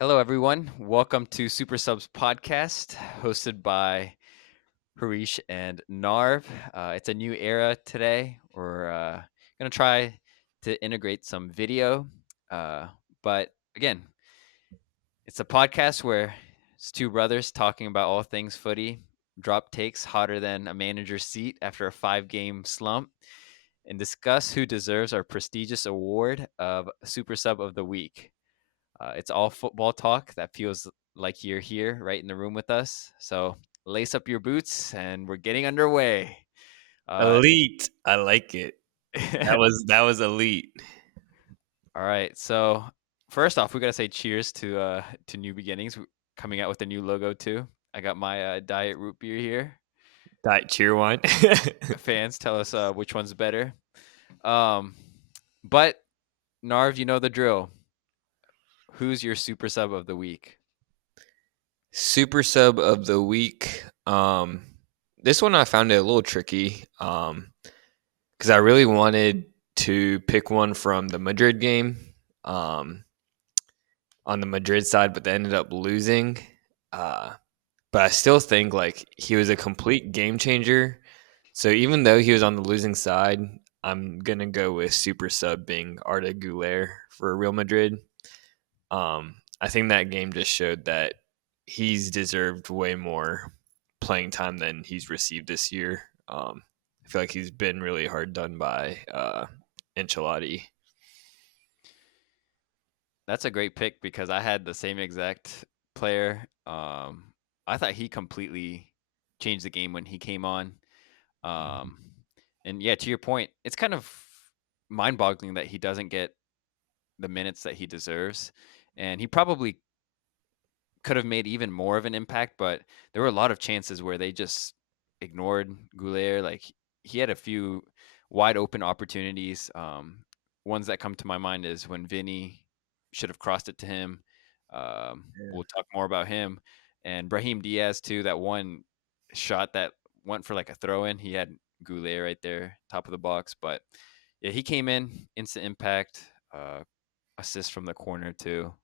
Hello, everyone. Welcome to Super Subs Podcast, hosted by Harish and Narv. It's a new era today. We're going to try to integrate some video. Uh, but again, it's a podcast where it's two brothers talking about all things footy, drop takes hotter than a manager's seat after a 5 game slump, and discuss who deserves our prestigious award of Super Sub of the Week. It's all football talk that feels like you're here right in the room with us. So lace up your boots and we're getting underway. Uh, Elite. I like it. That was elite. all right. So first off, we gotta say cheers to new beginnings. Coming out with a new logo too. I got my diet root beer here. Diet cheer wine. Fans, tell us which one's better. Um, but Narv, you know the drill. Who's your super sub of the week? Super sub of the week. This one I found it a little tricky. Because I really wanted to pick one from the Madrid game. Um, on the Madrid side, but they ended up losing. Uh, but I still think like he was a complete game changer. So even though he was on the losing side, I'm gonna go with super sub being Arda Güler for Real Madrid. I think that game just showed that he's deserved way more playing time than he's received this year. I feel like he's been really hard done by Ancelotti. That's a great pick because I had the same exact player. I thought he completely changed the game when he came on. Um, and yeah, to your point, it's kind of mind-boggling that he doesn't get the minutes that he deserves, and he probably could have made even more of an impact. But there were a lot of chances where they just ignored Goulet. Like he had a few wide open opportunities. Ones that come to my mind is when Vinny should have crossed it to him. We'll talk more about him and Brahim Diaz too. That one shot that went for like a throw in. He had Goulet right there, top of the box. But yeah, he came in, instant impact, assist from the corner too.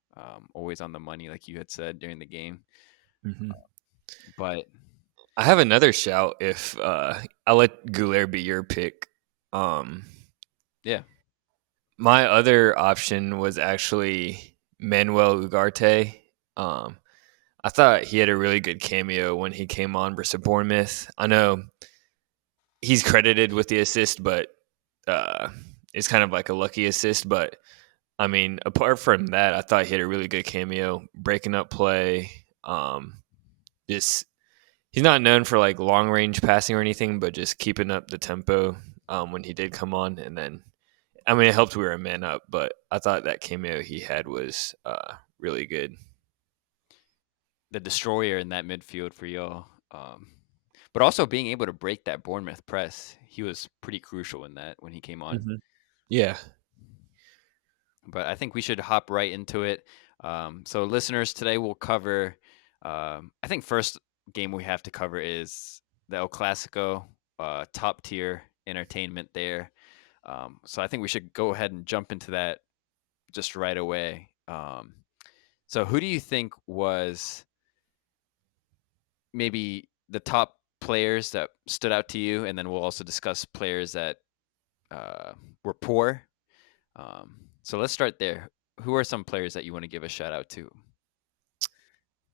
Always on the money, like you had said during the game. Mm-hmm. But I have another shout if I'll let Goulet be your pick. yeah, My other option was actually Manuel Ugarte. Um, I thought he had a really good cameo when he came on versus Bournemouth. I know he's credited with the assist, but uh, it's kind of like a lucky assist. But I mean, apart from that, I thought he had a really good cameo, breaking up play. Just he's not known for like long range passing or anything, but just keeping up the tempo when he did come on. And then, I mean, it helped we were a man up, but I thought that cameo he had was really good. the destroyer in that midfield for y'all. But also being able to break that Bournemouth press, he was pretty crucial in that when he came on. Mm-hmm. Yeah. But I think we should hop right into it. So, listeners, today we'll cover. I think first game we have to cover is the El Clásico, top tier entertainment there. So I think we should go ahead and jump into that just right away. So who do you think was maybe the top players that stood out to you, and then we'll also discuss players that uh, were poor. So let's start there. Who are some players that you want to give a shout out to?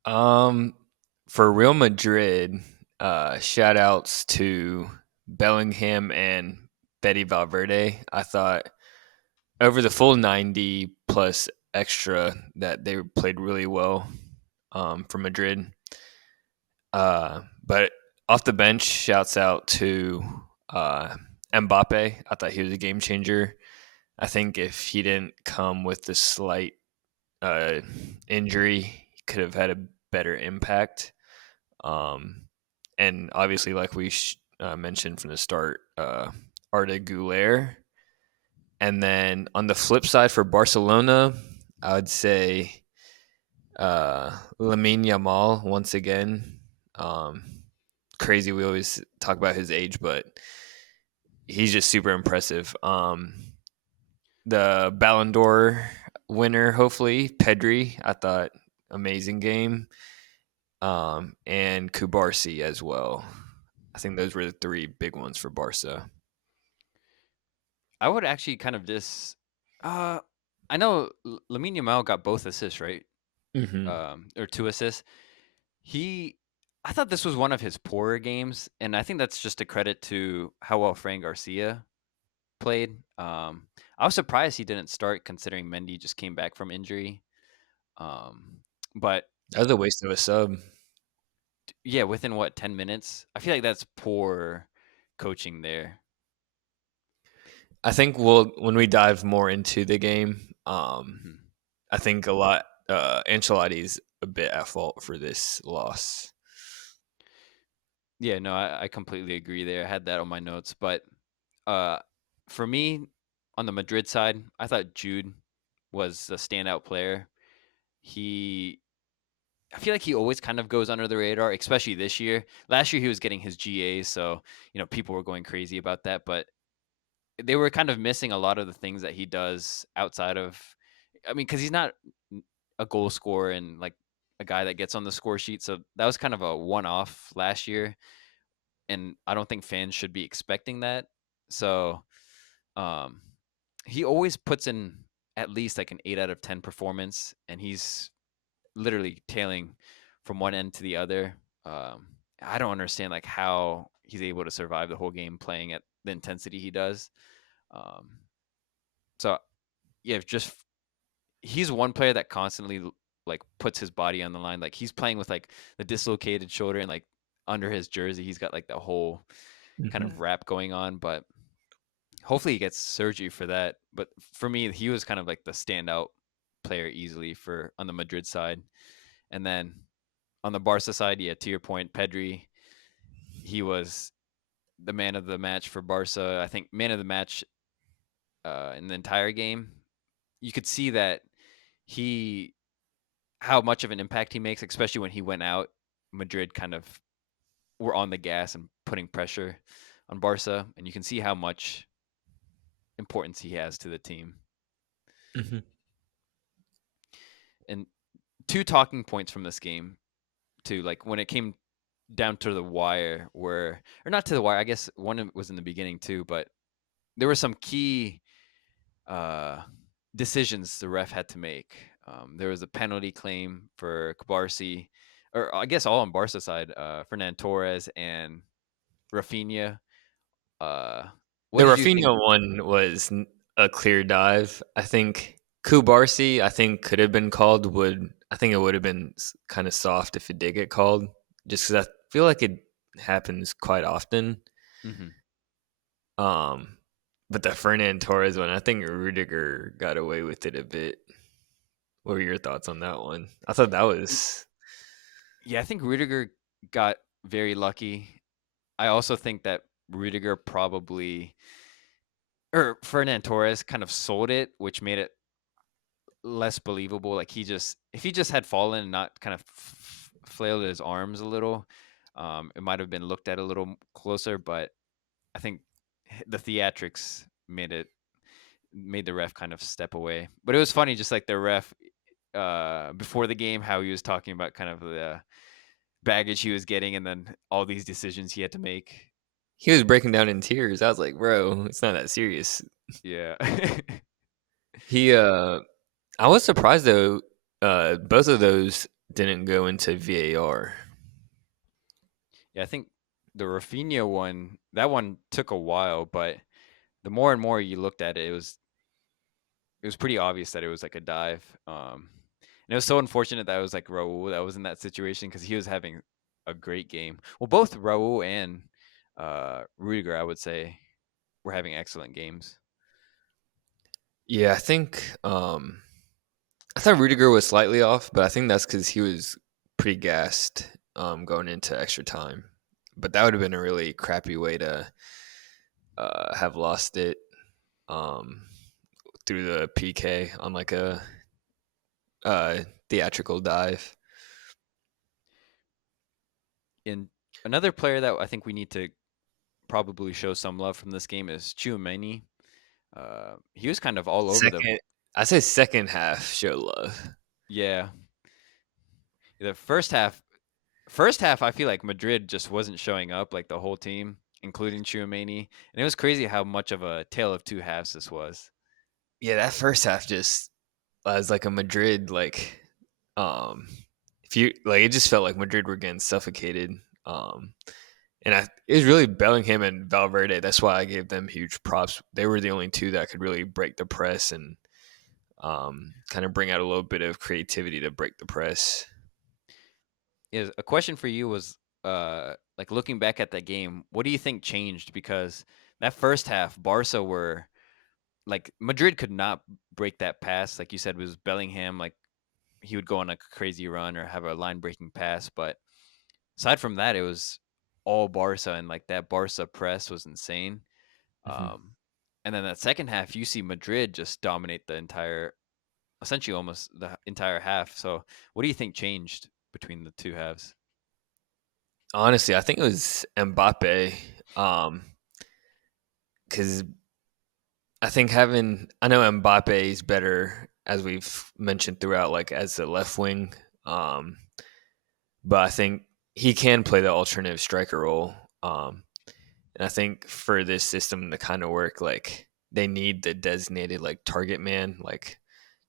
Um, for Real Madrid, shout outs to Bellingham and Betty Valverde. I thought over the full 90 plus extra that they played really well for Madrid. But off the bench, shouts out to Mbappe. I thought he was a game changer. I think if he didn't come with the slight uh, injury, he could have had a better impact. Um, and obviously, like we mentioned from the start, Arda Güler. And then on the flip side for Barcelona, I would say Lamine Yamal once again. Crazy, we always talk about his age, but he's just super impressive. The Ballon d'Or winner, hopefully Pedri. I thought amazing game, and Kubarsi as well. I think those were the three big ones for Barca. I would actually kind of I know Lamine Yamal got both assists, right? Hmm. Or two assists. He, I thought this was one of his poorer games, and I think that's just a credit to how well Fran Garcia played. I was surprised he didn't start, considering Mendy just came back from injury. Um, but That was a waste of a sub. yeah, within what 10 minutes, I feel like that's poor coaching there. I think when we dive more into the game, Mhm. I think a lot Ancelotti's a bit at fault for this loss. Yeah, no, I completely agree there. I had that on my notes, but uh, for me, on the Madrid side, I thought Jude was the standout player. He, I feel like he always kind of goes under the radar, especially this year. Last year he was getting his GA, so people were going crazy about that, but they were kind of missing a lot of the things that he does outside of. I mean, because he's not a goal scorer and like a guy that gets on the score sheet, so that was kind of a one-off last year, and I don't think fans should be expecting that. So, um, he always puts in at least like an 8 out of 10 performance, and he's literally tailing from one end to the other. Um, I don't understand like how he's able to survive the whole game playing at the intensity he does. Um, so yeah, just he's one player that constantly like puts his body on the line. Like he's playing with like the dislocated shoulder, and like under his jersey, he's got like the whole kind Hmm. of wrap going on. But hopefully he gets surgery for that. But for me, he was kind of like the standout player easily for on the Madrid side. And then on the Barca side, yeah, to your point, Pedri, he was the man of the match for Barca. I think man of the match in the entire game. You could see that he how much of an impact he makes, especially when he went out. Madrid kind of were on the gas and putting pressure on Barca, and you can see how much importance he has to the team. Hmm. And two talking points from this game, too, like when it came down to the wire, where or not to the wire. I guess one was in the beginning too, but there were some key uh, decisions the ref had to make. There was a penalty claim for Cabarsi, or I guess all on Barca side, Fernan Torres and Rafinha. Uh, what The did you think? Rafinha one was a clear dive. I think Kubarsi, I think could have been called. Would I think it would have been kind of soft if it did get called, just because I feel like it happens quite often. Hmm. Um, but the Fernan Torres one, I think Rudiger got away with it a bit. What were your thoughts on that one? I thought that was. Yeah, I think Rudiger got very lucky. I also think that Rudiger probably or Fernan Torres kind of sold it, which made it less believable. Like if he just had fallen and not kind of flailed his arms a little, it might have been looked at a little closer. But I think the theatrics made the ref kind of step away. But it was funny, just like the ref before the game, how he was talking about kind of the baggage he was getting, and then all these decisions he had to make. He was breaking down in tears. I was like, bro, it's not that serious. Yeah. He I was surprised though. Both of those didn't go into VAR. Yeah, I think the Rafinha one, that one took a while, but the more and more you looked at it, it was pretty obvious that it was like a dive. And it was so unfortunate that it was like Raul that was in that situation because he was having a great game. Well, both Raul and Rudiger, I would say, were having excellent games. Yeah, I thought Rudiger was slightly off, but I think that's because he was pretty gassed going into extra time. But that would have been a really crappy way to have lost it um, through the PK on like a uh, theatrical dive. And another player that I think we need to probably show some love from this game is Chouameni. He was kind of all over the Second, I say second half show love. yeah. The first half, I feel like Madrid just wasn't showing up, like the whole team, including Tchouaméni, and it was crazy how much of a tale of two halves this was. Yeah, that first half just was like a Madrid um if you like it just felt like Madrid were getting suffocated. Um it was really Bellingham and Valverde. That's why I gave them huge props. They were the only two that could really break the press and kind of bring out a little bit of creativity to break the press. Is a question for you was like looking back at that game, what do you think changed? Because that first half, Barca were like Madrid could not break that pass. Like you said, was Bellingham like he would go on a crazy run or have a line breaking pass, but aside from that, it was all Barca, and like that Barca press was insane. Mhm. Um, and then that second half, you see Madrid just dominate the entire, essentially almost the entire half. So, what do you think changed between the two halves? Honestly, I think it was Mbappe. Because I think I know Mbappe is better as we've mentioned throughout, like as the left wing. Um, but I think he can play the alternative striker role. And I think for this system to kind of work, like they need the designated like target man. Like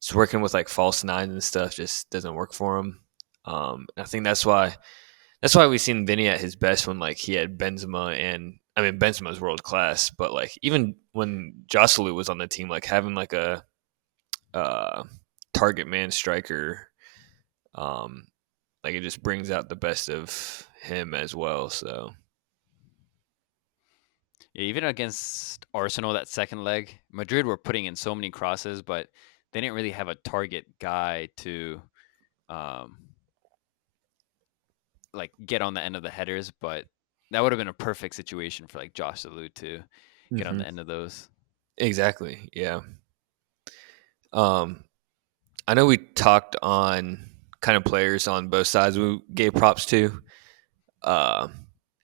just working with like false nines and stuff just doesn't work for him. And I think that's why we've seen Vinny at his best when like he had Benzema, and I mean Benzema's world class, but like even when Joselu was on the team, like having like a uh, target man striker, um, like it just brings out the best of him as well. So Yeah, even against Arsenal, that second leg, Madrid were putting in so many crosses, but they didn't really have a target guy to um, like get on the end of the headers. But that would have been a perfect situation for like Josh Salute to get on hmm the end of those. exactly, yeah. Um, I know we talked on kind of players on both sides we gave props to. Uh,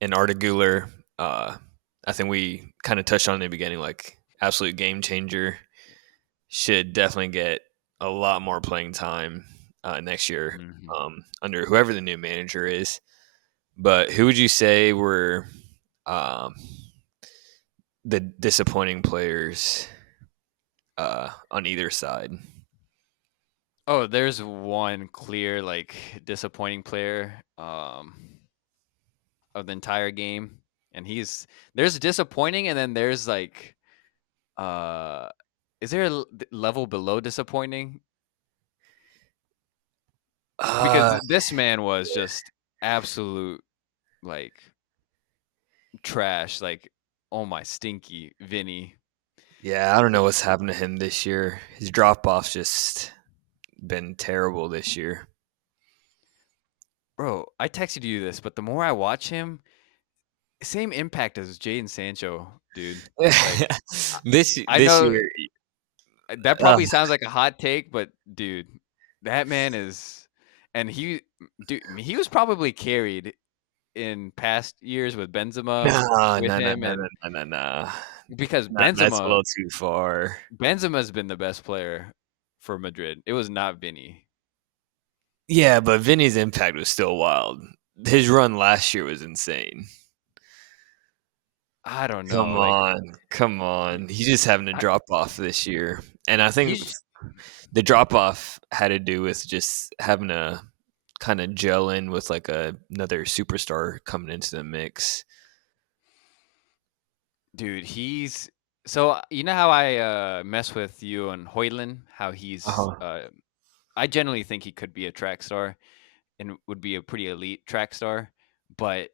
and Arda Güler, I think we kind of touched on in the beginning, like absolute game changer. Should definitely get a lot more playing time next year Hmm. under whoever the new manager is. But who would you say were um, the disappointing players on either side? Oh, there's one clear like disappointing player of the entire game, and there's disappointing, and then there's like uh, is there a level below disappointing? Because Uh, this man was just absolute like trash. Like, oh my stinky Vinny, yeah, I don't know what's happened to him this year. His drop off's just been terrible this year. bro. I texted you this, but the more I watch him, same impact as Jadon Sancho, dude. Like, I This know year, that uh, probably sounds like a hot take, but dude, that man is, and dude, he was probably carried in past years with Benzema no, with no, no, him, no, no, and no, no, no. because That's a Benzema little too far. Benzema's been the best player for Madrid. It was not Vinny. Yeah, but Vinny's impact was still wild. His run last year was insane. I don't Come know. Like on, come on. He's just having a I, drop off this year, and I think he's the drop off had to do with just having to kind of gel in with like another superstar coming into the mix. dude. He's so you know how I mess with you on Hoyland. How he's Uh-huh. I generally think he could be a track star and would be a pretty elite track star, but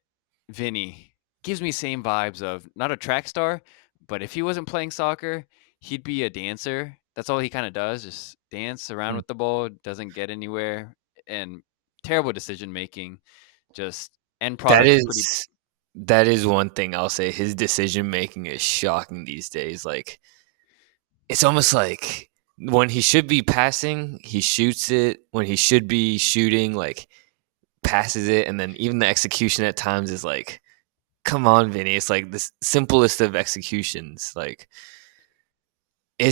Vinny gives me same vibes of not a track star, but if he wasn't playing soccer, he'd be a dancer. That's all he kind of does, just dance around Mm. with the ball, doesn't get anywhere, and terrible decision making. Just end That product's pretty. is that is one thing I'll say. His decision making is shocking these days. Like it's almost like when he should be passing, he shoots it. When he should be shooting, like passes it, and then even the execution at times is like, come on, Vinny. It's like the simplest of executions. Like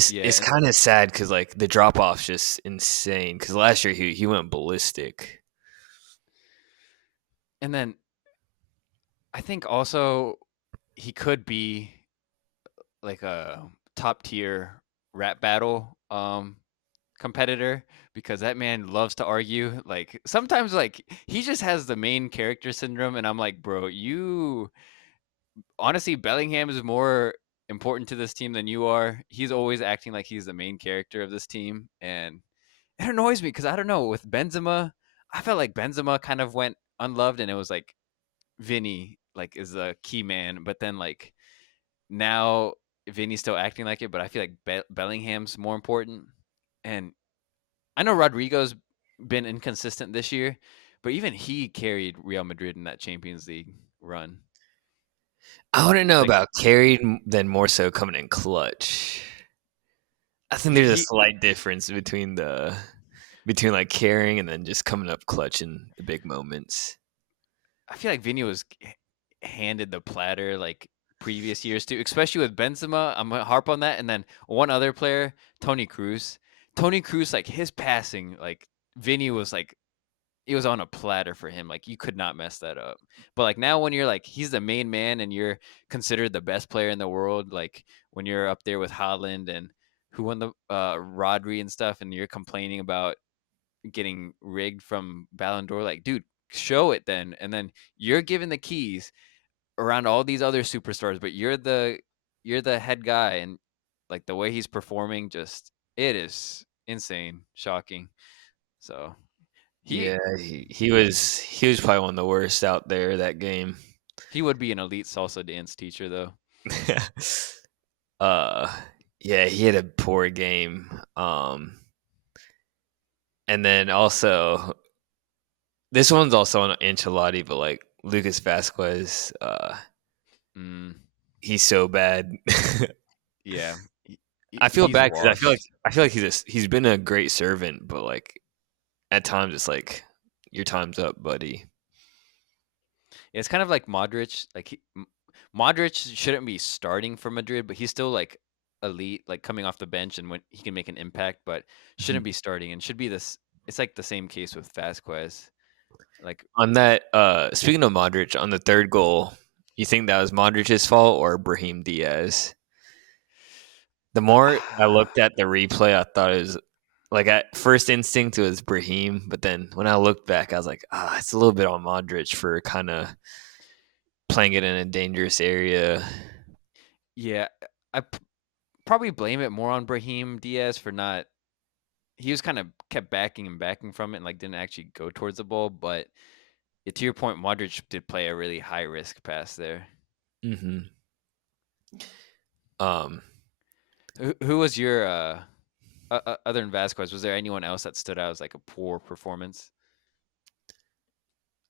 Yeah, it's and kind of sad because like the drop off's just insane. Because last year he went ballistic. And then I think also he could be like a top tier rap battle competitor because that man loves to argue. Like sometimes like he just has the main character syndrome and I'm like, "Bro, you honestly Bellingham is more important to this team than you are. He's always acting like he's the main character of this team and it annoys me because I don't know, with Benzema, I felt like Benzema kind of went unloved and it was like Vinny like is the key man, but then like now Vinny's still acting like it, but I feel like Bellingham's more important. And I know Rodrigo's been inconsistent this year, but even he carried Real Madrid in that Champions League run. I wouldn't know Like about carried than more so coming in clutch. I think there's a he slight difference between like carrying and then just coming up clutch in the big moments. I feel like Vinny was handed the platter like previous years too, especially with Benzema. I'm gonna harp on that. And then one other player, Tony Cruz. Tony Cruz, like his passing, like Vinny was like it was on a platter for him. Like you could not mess that up. But like now when you're like he's the main man and you're considered the best player in the world, like when you're up there with Holland and who won the Rodri and stuff, and you're complaining about getting rigged from Ballon d'Or, like dude, show it then. And then you're given the keys around all these other superstars, but you're the head guy and like the way he's performing, just it is insane, shocking. So he Yeah, he was probably one of the worst out there that game. He would be an elite salsa dance teacher, though. uh yeah, he had a poor game. And then also this one's also on Ancelotti, but like Lucas Vasquez, Mm, he's so bad. yeah, I feel he's bad because washed. I feel like he's been a great servant, but like at times it's like your time's up, buddy. It's kind of like Modric. Like Modric shouldn't be starting for Madrid, but he's still like elite, like coming off the bench and when he can make an impact, but shouldn't Mhm. be starting and should be this. It's like the same case with Vasquez. Like, On that, speaking of Modric, on the third goal, you think that was Modric's fault or Brahim Diaz? The more I looked at the replay, I thought it was like at first instinct it was Brahim, but then when I looked back, I was like, it's a little bit on Modric for kind of playing it in a dangerous area. yeah, I probably blame it more on Brahim Diaz for not. He was kind of kept backing and backing from it, and like didn't actually go towards the ball, but to your point, Modric did play a really high risk pass there. Hmm. Um, Who was your other than Vasquez? Was there anyone else that stood out as like a poor performance?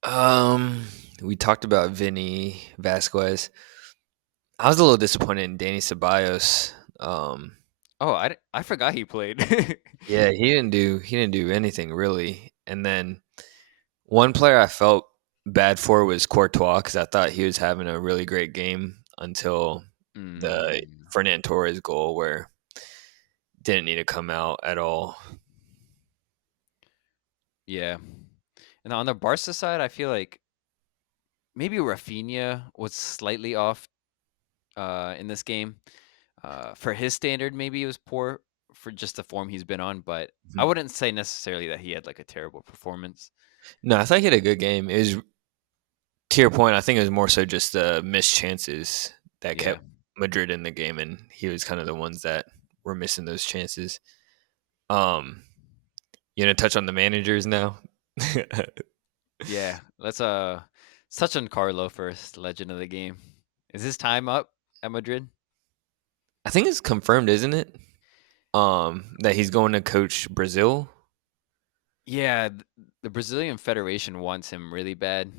um, we talked about Vinny Vasquez. I was a little disappointed in Danny Ceballos. Oh, I forgot he played. Yeah, he didn't do anything really. And then one player I felt bad for was Courtois because I thought he was having a really great game until the mm, Fernan Torres goal where didn't need to come out at all. yeah, and on the Barca side, I feel like maybe Rafinha was slightly off in this game. For his standard, maybe it was poor for just the form he's been on, but I Mhm. wouldn't say necessarily that he had like a terrible performance. No, I thought he had a good game. It was to your point. I think it was more so just the missed chances that Yeah. kept Madrid in the game, and he was kind of the ones that were missing those chances. Um, you gonna touch on the managers now? Yeah, let's touch on Carlo first, legend of the game. Is his time up at Madrid? I think it's confirmed, isn't it? That he's going to coach Brazil. Yeah, the Brazilian Federation wants him really bad.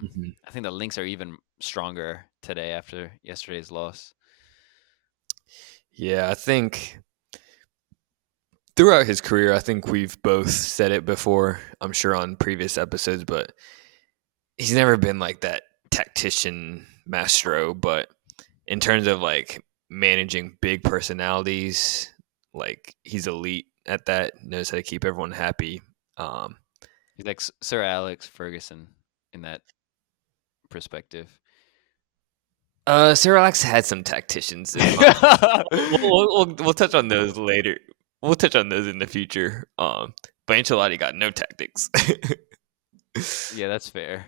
Mhm. I think the links are even stronger today after yesterday's loss. Yeah, I think throughout his career, I think we've both said it before, I'm sure on previous episodes, but he's never been like that tactician maestro. But in terms of like managing big personalities, like he's elite at that, knows how to keep everyone happy. Um, He's like Sir Alex Ferguson in that. perspective? Sir Alex had some tacticians. We'll touch on those later. We'll touch on those in the future. But Ancelotti got no tactics. Yeah, that's fair.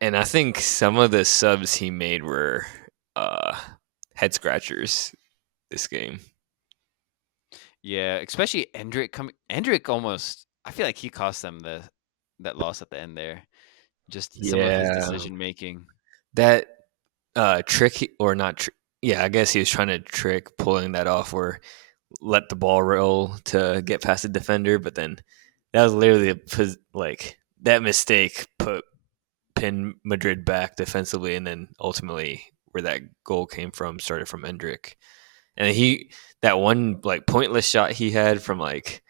And I think some of the subs he made were head scratchers this game. Yeah, especially Endrick coming. Endrick almost. I feel like he cost them that loss at the end there. Just some of his Yeah, decision making. that trick or not? Yeah, I guess he was trying to trick pulling that off, or let the ball roll to get past the defender. But then that was literally like that mistake pinned Madrid back defensively, and then ultimately where that goal came from started from Endrick. And that one like pointless shot he had from like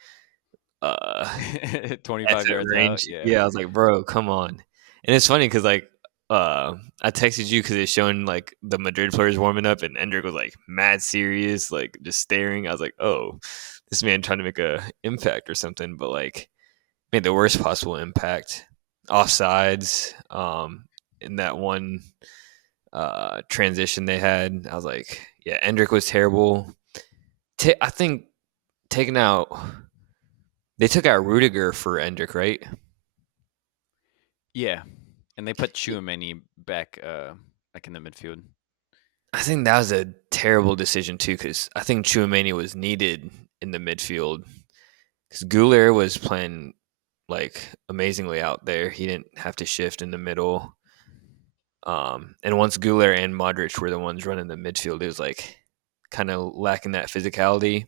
25 exit yards out. range. Yeah. Yeah, I was like, bro, come on. And it's funny because like I texted you because it's showing like the Madrid players warming up, and Endrick was like mad serious, like just staring. I was like, oh, this man trying to make a impact or something, but like made the worst possible impact. Offsides, in that one transition they had. I was like, yeah, Endrick was terrible. I think taking out they took out Rudiger for Endrick, right? Yeah. And they put Chouameni back like in the midfield. I think that was a terrible decision too, because I think Chouameni was needed in the midfield because Goulier was playing like amazingly out there. He didn't have to shift in the middle. And once Goulier and Modric were the ones running the midfield, it was like kind of lacking that physicality.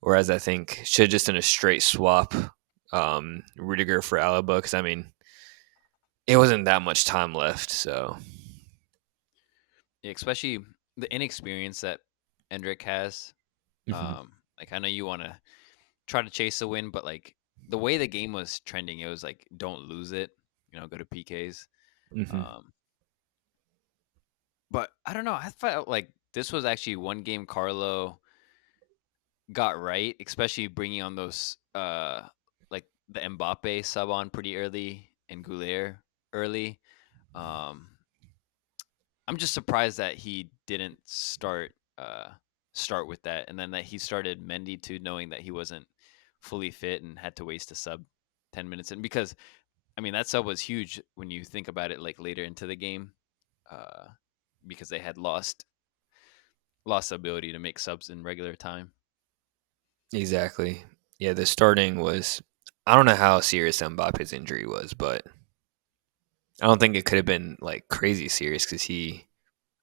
Whereas I think should have just done a straight swap, Rudiger for Alaba, because I mean it wasn't that much time left. So Yeah, especially the inexperience that Endrick has. hmm Like I know you want to try to chase the win, but like the way the game was trending, it was like don't lose it. Go to PKs. hmm Um, but I don't know. I felt like this was actually one game Carlo got right, especially bringing on those like the Mbappe sub on pretty early and Goulier early. Um, I'm just surprised that he didn't start with that, and then that he started Mendy too, knowing that he wasn't fully fit and had to waste a sub 10 minutes in. Because I mean that sub was huge when you think about it, like later into the game, uh, because they had lost the ability to make subs in regular time. exactly. Yeah, the starting was. I don't know how serious Mbappe's injury was, but I don't think it could have been like crazy serious because he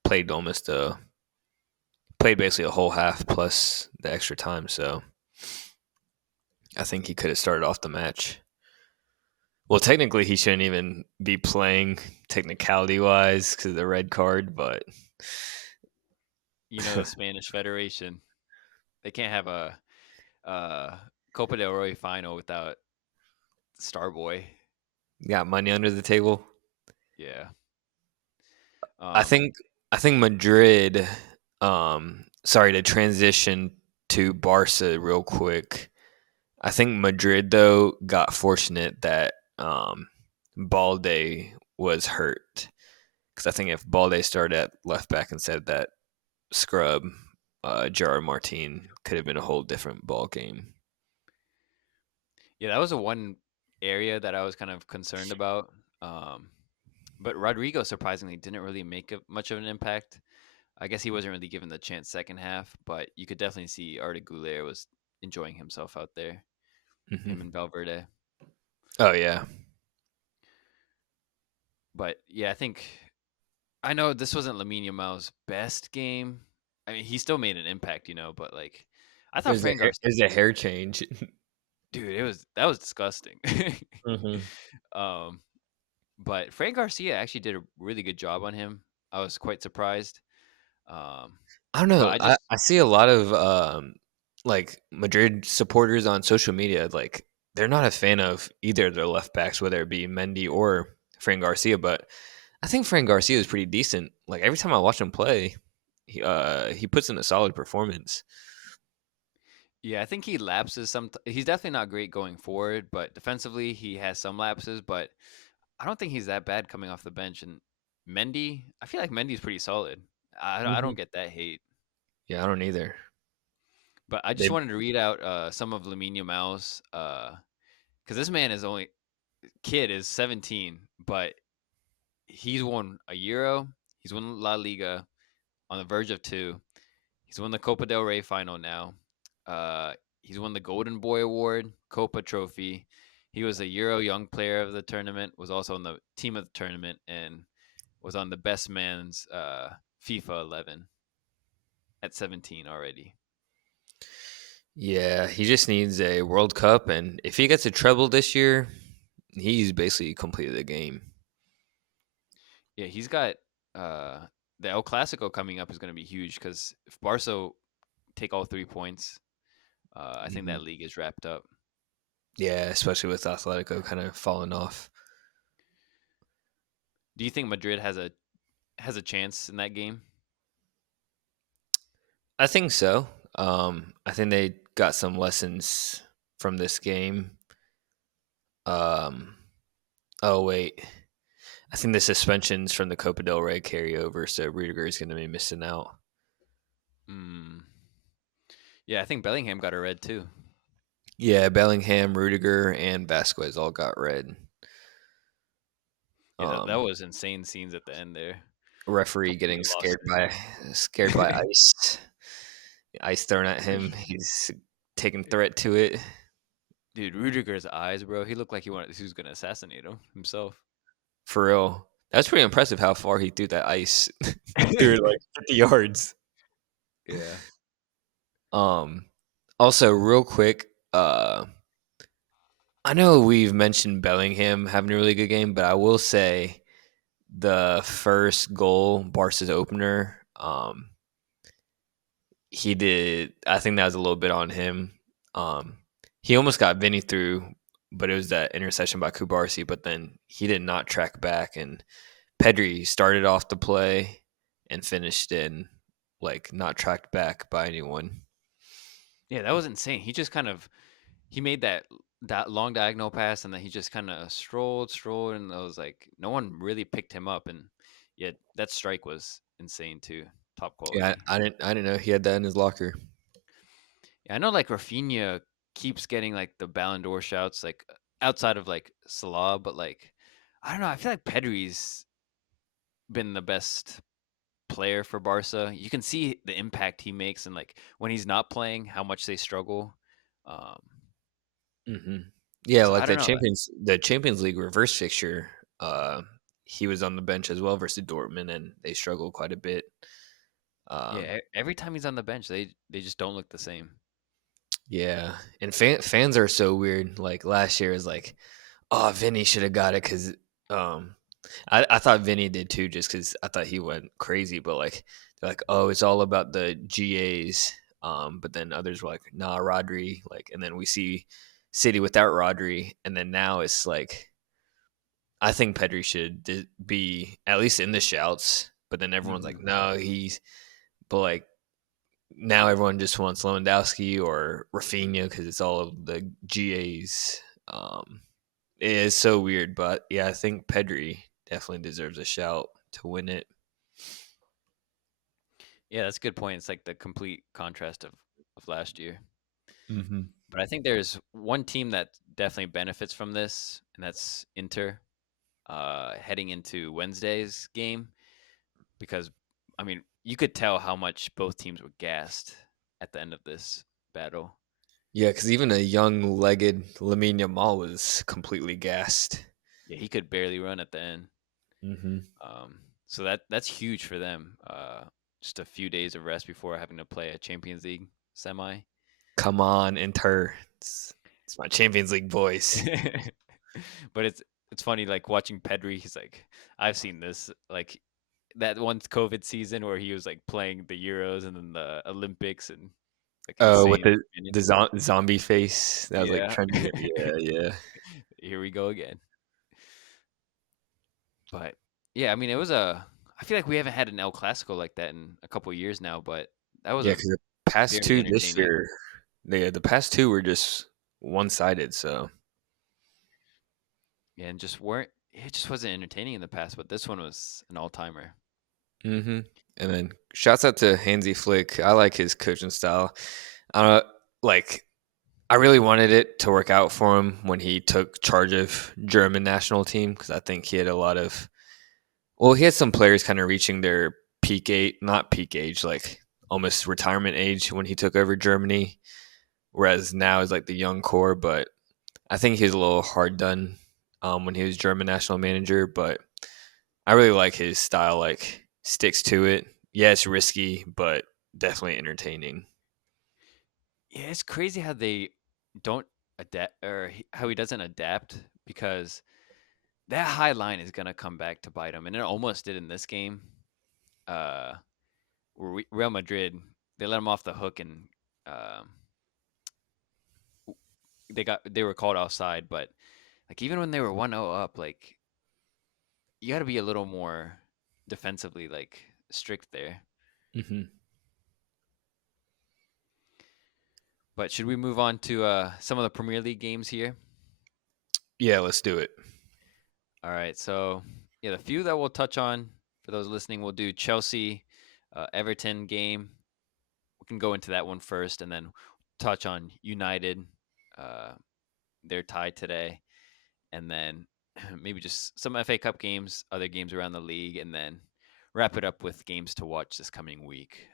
played almost played basically a whole half plus the extra time. So I think he could have started off the match. Well, technically, he shouldn't even be playing technicality wise because of the red card, but The Spanish Federation, they can't have a uh, Copa del Rey final without Starboy. got money under the table. Yeah. I Um, think I think Madrid. Sorry to transition to Barca real quick. I think Madrid though got fortunate that Balde was hurt because I think if Balde started at left back instead of that scrub, Gerard Martin could have been a whole different ball game. yeah, that was the one area that I was kind of concerned about. Um, but Rodrigo surprisingly didn't really make much of an impact. I guess he wasn't really given the chance second half, but you could definitely see Arda Güler was enjoying himself out there. Him hmm and Valverde. Oh yeah, But yeah, I know this wasn't Lamine Yamal's best game. I mean, he still made an impact, but like I thought Fran Garcia, it was a hair change. dude, that was disgusting. hmm um, but Fran Garcia actually did a really good job on him. I was quite surprised. Um, I don't but know. I I, just I see a lot of like Madrid supporters on social media. Like they're not a fan of either of their left backs, whether it be Mendy or Fran Garcia. But I think Fran Garcia is pretty decent. Like every time I watch him play, he puts in a solid performance. Yeah, I think he lapses some. He's definitely not great going forward, but defensively he has some lapses. But I don't think he's that bad coming off the bench. And Mendy, I feel like Mendy's pretty solid. I Hmm. don't get that hate. Yeah, I don't either. But I just They, wanted to read out some of Lamine Yamal's because this man is only kid is 17, but he's won a Euro, he's won La Liga, on the verge of two. He's won the Copa del Rey final now. Uh, he's won the Golden Boy Award, Copa Trophy. He was a Euro Young Player of the tournament. Was also on the team of the tournament and was on the Best Man's FIFA 11 at 17 already. yeah, he just needs a World Cup, and if he gets a treble this year, he's basically completed the game. Yeah, he's got uh, the El Clásico coming up is going to be huge because if Barca take all 3 points, I think Hmm. that league is wrapped up. Yeah, especially with Atletico kind of falling off. Do you think Madrid has a chance in that game? I think so. I think they got some lessons from this game. Um, oh wait, I think the suspensions from the Copa del Rey carry over, so Rudiger is going to be missing out. Mm. Yeah, I think Bellingham got a red too. Yeah, Bellingham, Rudiger, and Vasquez all got red. Yeah, that Um, was insane scenes at the end there. referee getting Completely lost it. scared by ice thrown at him. He's taking threat to it. Dude, Rudiger's eyes, bro. He looked like he was gonna assassinate him himself. For real. That's pretty impressive how far he threw that ice. Threw it like 50 yards. Yeah. Um Also real quick, I know we've mentioned Bellingham having a really good game, but I will say the first goal, Barca's opener, he did. I think that was a little bit on him. Um, he almost got Vinny through, but it was that interception by Kubarsi. But then he did not track back, and Pedri started off the play and finished in like not tracked back by anyone. Yeah, that was insane. He just kind of he made that long diagonal pass and then he just kind of strolled and I was like no one really picked him up and yet that strike was insane too. Top Yeah, quality. I didn't know he had that in his locker. Yeah, I know like Rafinha keeps getting like the Ballon d'Or shouts like outside of like Salah, but like I don't know, I feel like Pedri's been the best player for Barca. You can see the impact he makes and like when he's not playing, how much they struggle. Um, Hmm. Yeah, so like I don't know. The Champions League reverse fixture. He was on the bench as well versus Dortmund, and they struggled quite a bit. Um, Every time he's on the bench, they just don't look the same. yeah, and fans are so weird. Like last year is like, oh, Vinny should have got it because um, I thought Vinny did too, just because I thought he went crazy. But like they're like, oh, it's all about the GAs. But then others were like, nah, Rodri. Like, and then we see City without Rodri, and then now it's like I think Pedri should be at least in the shouts. But then everyone's Hmm. like, no, but like now everyone just wants Lewandowski or Rafinha because it's all of the GAs. It is so weird, but yeah, I think Pedri definitely deserves a shout to win it. Yeah, that's a good point. It's like the complete contrast of last year. Hmm. But I think there's one team that definitely benefits from this, and that's Inter heading into Wednesday's game because I mean you could tell how much both teams were gassed at the end of this battle. Yeah, because even a young-legged Lamine Yamal was completely gassed. Yeah, he could barely run at the end. Hmm. So that's huge for them. Just a few days of rest before having to play a Champions League semi. Come on, Inter. It's my Champions League boys. But it's funny like watching Pedri. He's like, I've seen this like that one COVID season where he was like playing the Euros and then the Olympics and like Oh, with insane the minutes. zombie face that was like Yeah. trending. Yeah, yeah, Here we go again. But yeah, I mean it was a I feel like we haven't had an El Clasico like that in a couple years now, but that was yeah. a Because the past very two this entertaining. year, the past two were just one-sided. So Yeah, and just weren't it just wasn't entertaining in the past, but this one was an all timer. Mm-hmm. And then shouts out to Hansi Flick. I like his coaching style. Like I really wanted it to work out for him when he took charge of German national team because I think he had a lot of. Well, he had some players kind of reaching their peak age, not peak age, like almost retirement age when he took over Germany. Whereas now is like the young core, but I think he was a little hard done when he was German national manager. But I really like his style. Like sticks to it. Yeah, it's risky, but definitely entertaining. Yeah, it's crazy how they don't adapt, or how he doesn't adapt, because that high line is gonna come back to bite him, and it almost did in this game. Uh, where Real Madrid, they let him off the hook, and um, they were called offside. But like even when they were 1-0 up, like you got to be a little more defensively like strict there. Hmm. But should we move on to some of the Premier League games here? Yeah, let's do it. All right, so yeah, the few that we'll touch on for those listening, we'll do Chelsea, Everton game. We can go into that one first, and then touch on United. Uh, they're tied today, and then maybe just some FA Cup games, other games around the league, and then wrap it up with games to watch this coming week.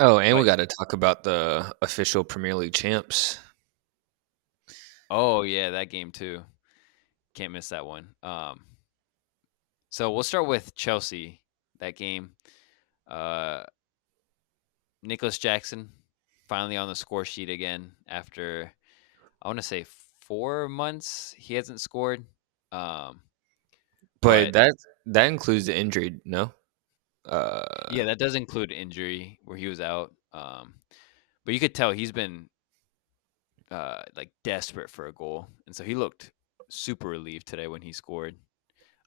Oh, and we But got to talk about the official Premier League champs. oh yeah, that game too. Can't miss that one. So we'll start with Chelsea. That game. Uh, Nicholas Jackson finally on the score sheet again after, I want to say, 4 months he hasn't scored. Um, But but that includes the injury, no? yeah, that does include injury where he was out. But you could tell he's been like desperate for a goal, and so he looked super relieved today when he scored.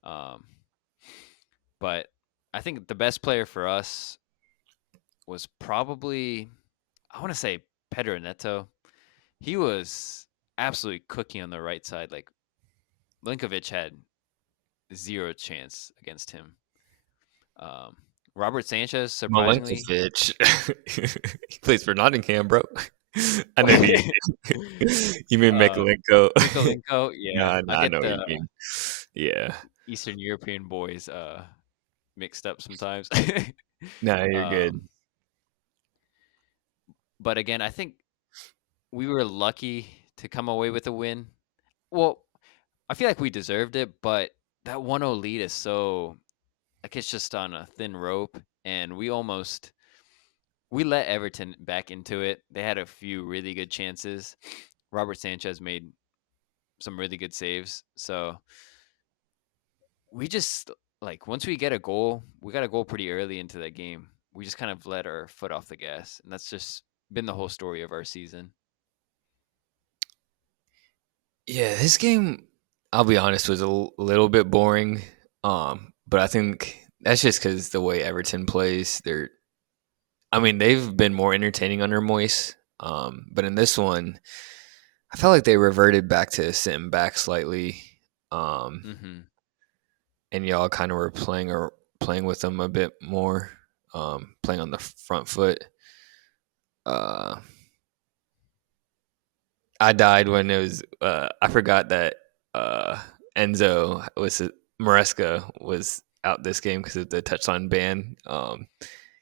Um, but I think the best player for us was probably, I want to say, Pedro Neto. He was absolutely cooking on the right side. Like Linkovic had zero chance against him. Um, Robert Sanchez, surprisingly, Milinkovic. He plays for Nottingham, bro. I know who you mean. You mean um, Mikalenko. Mikolenko, yeah, Nah, I nah, I get know what the you mean. Yeah. Eastern European boys mixed up sometimes. Nah, you're good. um, but again, I think we were lucky to come away with a win. Well, I feel like we deserved it, but that 1-0 lead is so, like, it's just on a thin rope, and we let Everton back into it. They had a few really good chances. Robert Sanchez made some really good saves. So we just, like, once we get a goal, we got a goal pretty early into that game. We just kind of let our foot off the gas, and that's just been the whole story of our season. Yeah, this game, I'll be honest, was a little bit boring. But I think that's just because the way Everton plays. I mean, they've been more entertaining under Moyes. But in this one, I felt like they reverted back to sitting back slightly. Um, Hmm. and y'all kind of were playing with them a bit more, playing on the front foot. Uh, I died when it was. I forgot that Enzo was Maresca was out this game because of the touchline ban.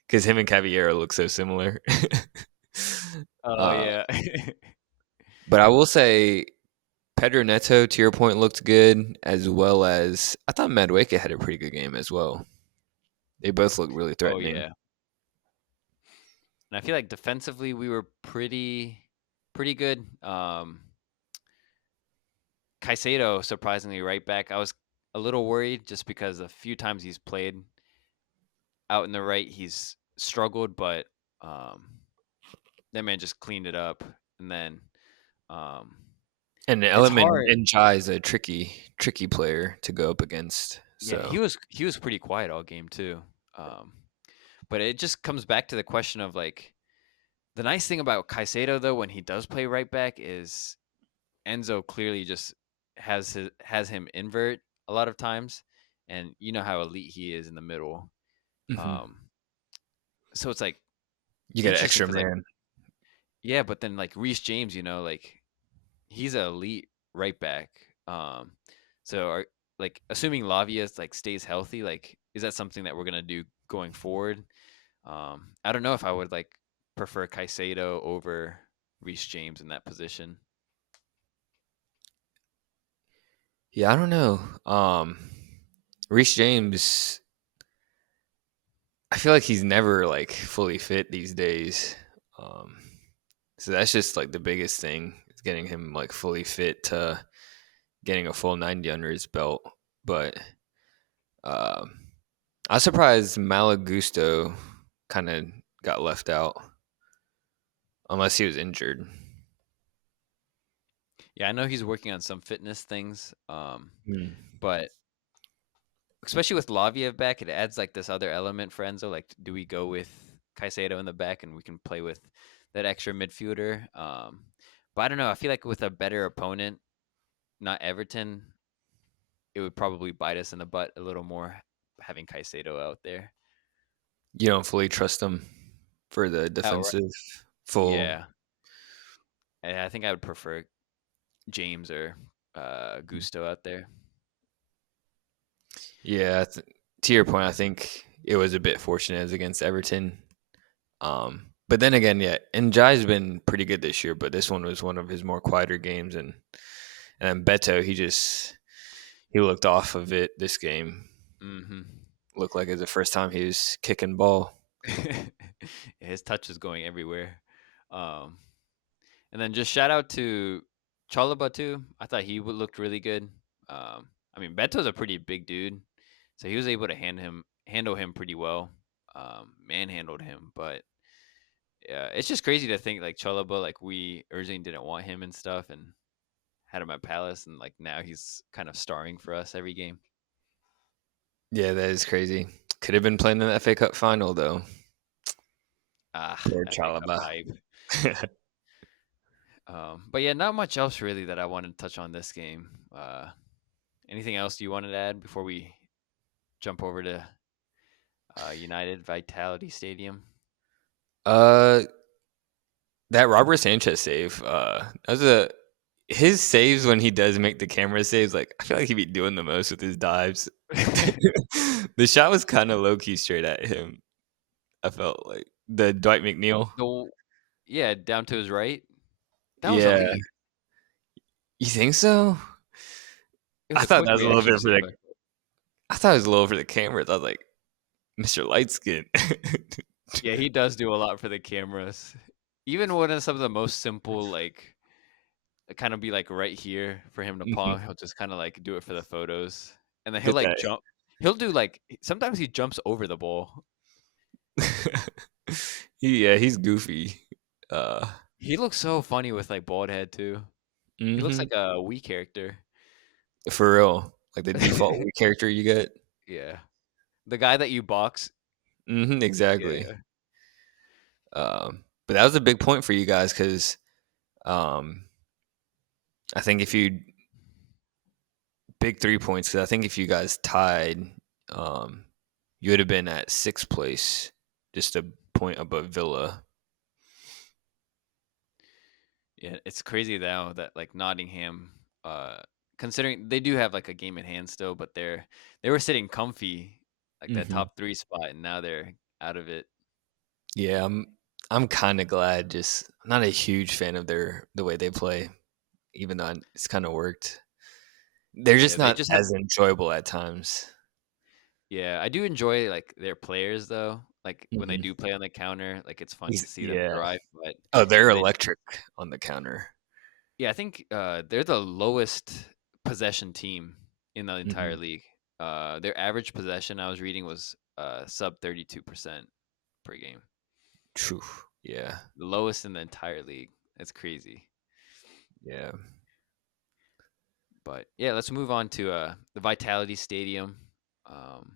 Because him and Caballero look so similar. Oh uh, yeah. but I will say Pedro Neto, to your point, looked good, as well as I thought Madueke had a pretty good game as well. They both look really Oh threatening. yeah. And I feel like defensively we were pretty good. Caicedo, surprisingly, right back. I was a little worried just because a few times he's played out in the right, he's struggled, but um, that man just cleaned it up. And then um, And the it's element hard. in Jai is a tricky player to go up against. Yeah, So he was pretty quiet all game too. Um, but it just comes back to the question of, like, the nice thing about Caicedo though when he does play right back is Enzo clearly just has him invert a lot of times, and you know how elite he is in the middle. Hmm. Um, so it's like You got an interesting extra because like man. yeah, but then like Reece James, like he's an elite right back. So like assuming Lavia like stays healthy, like is that something that we're gonna do going forward? I don't know if I would like prefer Caicedo over Reece James in that position. Yeah, I don't know. Reece James, I feel like he's never like fully fit these days. Um, so that's just like the biggest thing is getting him like fully fit to getting a full 90 under his belt. But um, I was surprised Malagusto kind of got left out, unless he was injured. Yeah, I know he's working on some fitness things, Hmm. but especially with Lavia back, it adds like this other element for Enzo. Like, do we go with Caicedo in the back and we can play with that extra midfielder? But I don't know. I feel like with a better opponent, not Everton, it would probably bite us in the butt a little more having Caicedo out there. You don't fully trust him for the Outright, defensive full. yeah. And I think I would prefer James or Gusto out there. Yeah, to your point, I think it was a bit fortunate as against Everton. But then again, yeah, and Jai's been pretty good this year, but this one was one of his more quieter games, and then Beto, he looked off of it this game. Hmm. Looked like it was the first time he was kicking ball. His touch is going everywhere. Um, and then just shout out to Chalaba too. I thought he looked really good. I mean, Beto's a pretty big dude, so he was able to handle him pretty well. Manhandled him, but yeah, it's just crazy to think like Chalaba, like we originally didn't want him and stuff, and had him at Palace, and like now he's kind of starring for us every game. Yeah, that is crazy. Could have been playing in the FA Cup final though. Ah, Poor FA Cup Chalaba. hype. But yeah, not much else really that I wanted to touch on this game. Anything else you wanted to add before we jump over to United Vitality Stadium? uh, that Robert Sanchez save. That was a his saves when he does make the camera saves. Like I feel like he'd be doing the most with his dives. The shot was kind of low key straight at him. I felt like the Dwight McNeil. the Yeah, down to his right. That was Yeah, elite. you think so? It was I a thought quick that was a little reaction bit for too, the. but I thought it was a little for the cameras. I was like, Mr. Lightskin. yeah, he does do a lot for the cameras. Even when it's some of the most simple, like kind of be like right here for him to palm, Mhm. he'll just kind of like do it for the photos, and then he'll Get like that. jump. He'll do like sometimes he jumps over the ball. Yeah, he's goofy. Uh, He looks so funny with like bald head too. He looks hmm like a Wii character. For real, like the default Wii character you get. Yeah, the guy that you box. Exactly. Yeah, But that was a big point for you guys because um, I think if you big 3 points, because I think if you guys tied, um, you would have been at sixth place, just a point above Villa. yeah. It's crazy now that like Nottingham, considering they do have like a game in hand still, but they were sitting comfy like that Hmm top three spot, and now they're out of it. Yeah, I'm kind of glad. Just I'm not a huge fan of the way they play, even though it's kind of worked. They're Yeah, just they not just have. as enjoyable at times. Yeah, I do enjoy like their players though. Like when they Hmm do play on the counter, like it's fun to see them Yeah. thrive. But Oh, they're when they electric on the counter. Yeah, I think they're the lowest possession team in the Hmm entire league. Their average possession I was reading was sub 32% per game. True. Yeah. The lowest in the entire league. That's crazy. Yeah. But yeah, let's move on to the Vitality Stadium. Um,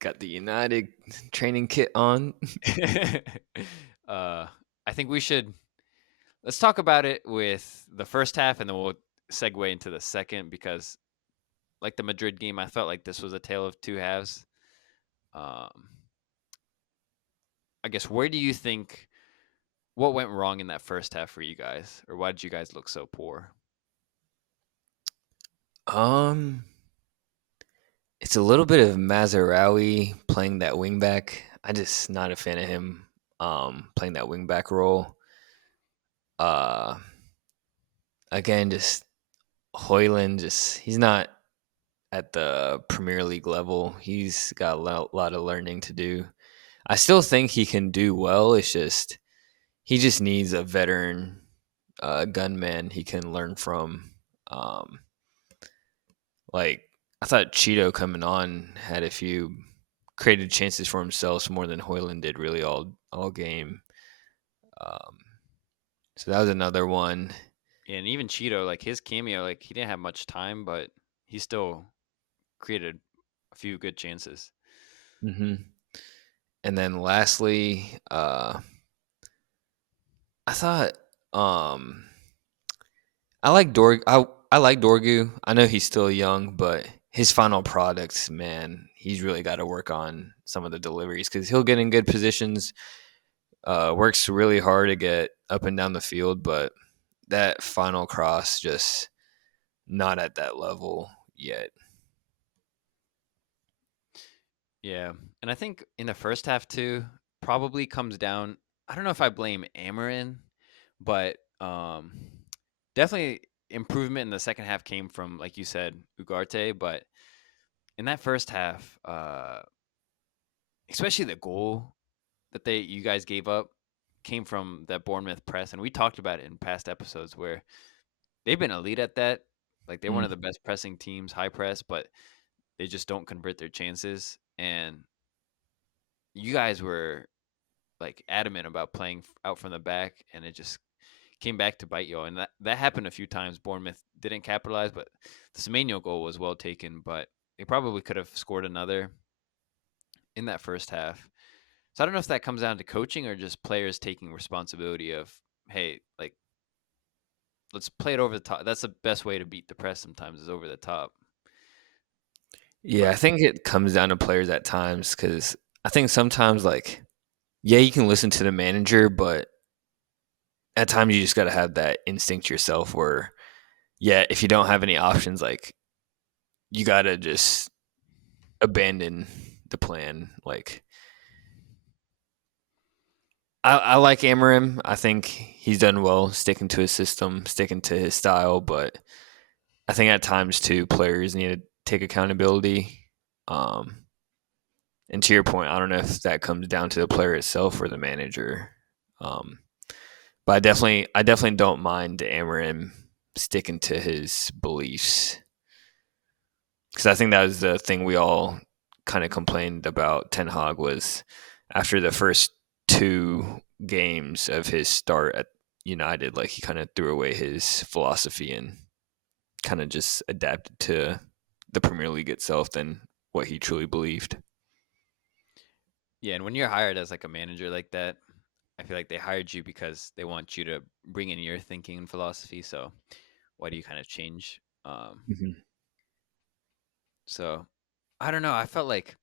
Got the United training kit on. I think we should let's talk about it with the first half, and then we'll segue into the second because, like the Madrid game, I felt like this was a tale of two halves. Um, I guess where do you think what went wrong in that first half for you guys, or why did you guys look so poor? Um, it's a little bit of Mazarawi playing that wingback. I just not a fan of him playing that wingback role. Uh Again, just Hoyland, just he's not at the Premier League level. He's got lot of learning to do. I still think he can do well. It's just he just needs a veteran gunman he can learn from. Um, like I thought Cheeto coming on had a few created chances for himself more than Hoyland did really all game. Um, so that was another one. And even Cheeto, like his cameo, like he didn't have much time, but he still created a few good chances. hmm And then lastly, I thought um, I like Dorgu. I know he's still young, but his final products, man, he's really got to work on some of the deliveries because he'll get in good positions. Works really hard to get up and down the field, but that final cross just not at that level yet. Yeah. And I think in the first half too, probably comes down I don't know if I blame Amarin, but definitely improvement in the second half came from, like you said, Ugarte, but in that first half, especially the goal that they you guys gave up came from that Bournemouth press, and we talked about it in past episodes where they've been elite at that. Like they're one of Mm. the best pressing teams, high press, but they just don't convert their chances. And you guys were like adamant about playing out from the back, and it just came back to bite you. And that happened a few times. Bournemouth didn't capitalize, but the Semenyo goal was well taken, but they probably could have scored another in that first half. So I don't know if that comes down to coaching or just players taking responsibility of, hey, like let's play it over the top. That's the best way to beat the press sometimes is over the top. Yeah, I But think it comes down to players at times because I think sometimes like yeah, you can listen to the manager, but at times you just got to have that instinct yourself where yeah, if you don't have any options, like you got to just abandon the plan. Like I like Amarim. I think he's done well sticking to his system, sticking to his style, but I think at times too players need to take accountability. Um, and to your point, I don't know if that comes down to the player itself or the manager. Um, but I definitely don't mind Amarim sticking to his beliefs because I think that was the thing we all kind of complained about Ten Hag was after the first two games of his start at United, like he kind of threw away his philosophy and kind of just adapted to the Premier League itself than what he truly believed. yeah, and when you're hired as like a manager like that, I feel like they hired you because they want you to bring in your thinking and philosophy. So why do you kind of change? Mhm. So I don't know. I felt like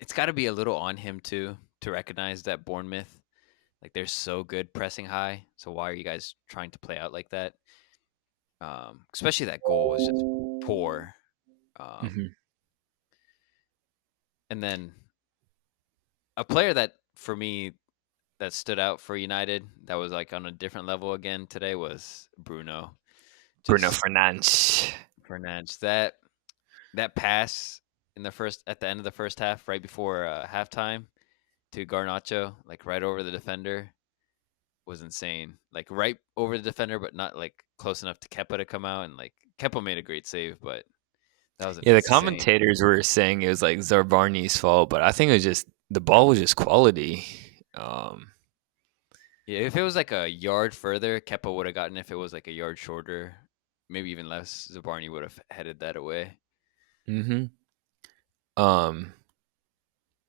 it's got to be a little on him too to recognize that Bournemouth, like they're so good pressing high. So why are you guys trying to play out like that? Especially that goal was just poor. Um, Mhm. and then a player that for me that stood out for United that was like on a different level again today was Bruno. Bruno Just Fernandes. Fernandes. That pass in the first at the end of the first half, right before halftime to Garnacho, like right over the defender, was insane. Like right over the defender, but not like close enough to Kepa to come out. And like Kepa made a great save, but that was an Yeah, the insane. commentators were saying it was like Zarbarni's fault, but I think it was just the ball was just quality. Um, Yeah, if it was like a yard further, Kepa would have gotten. If it was like a yard shorter, maybe even less, Zabarni would have headed that away. mhm. um,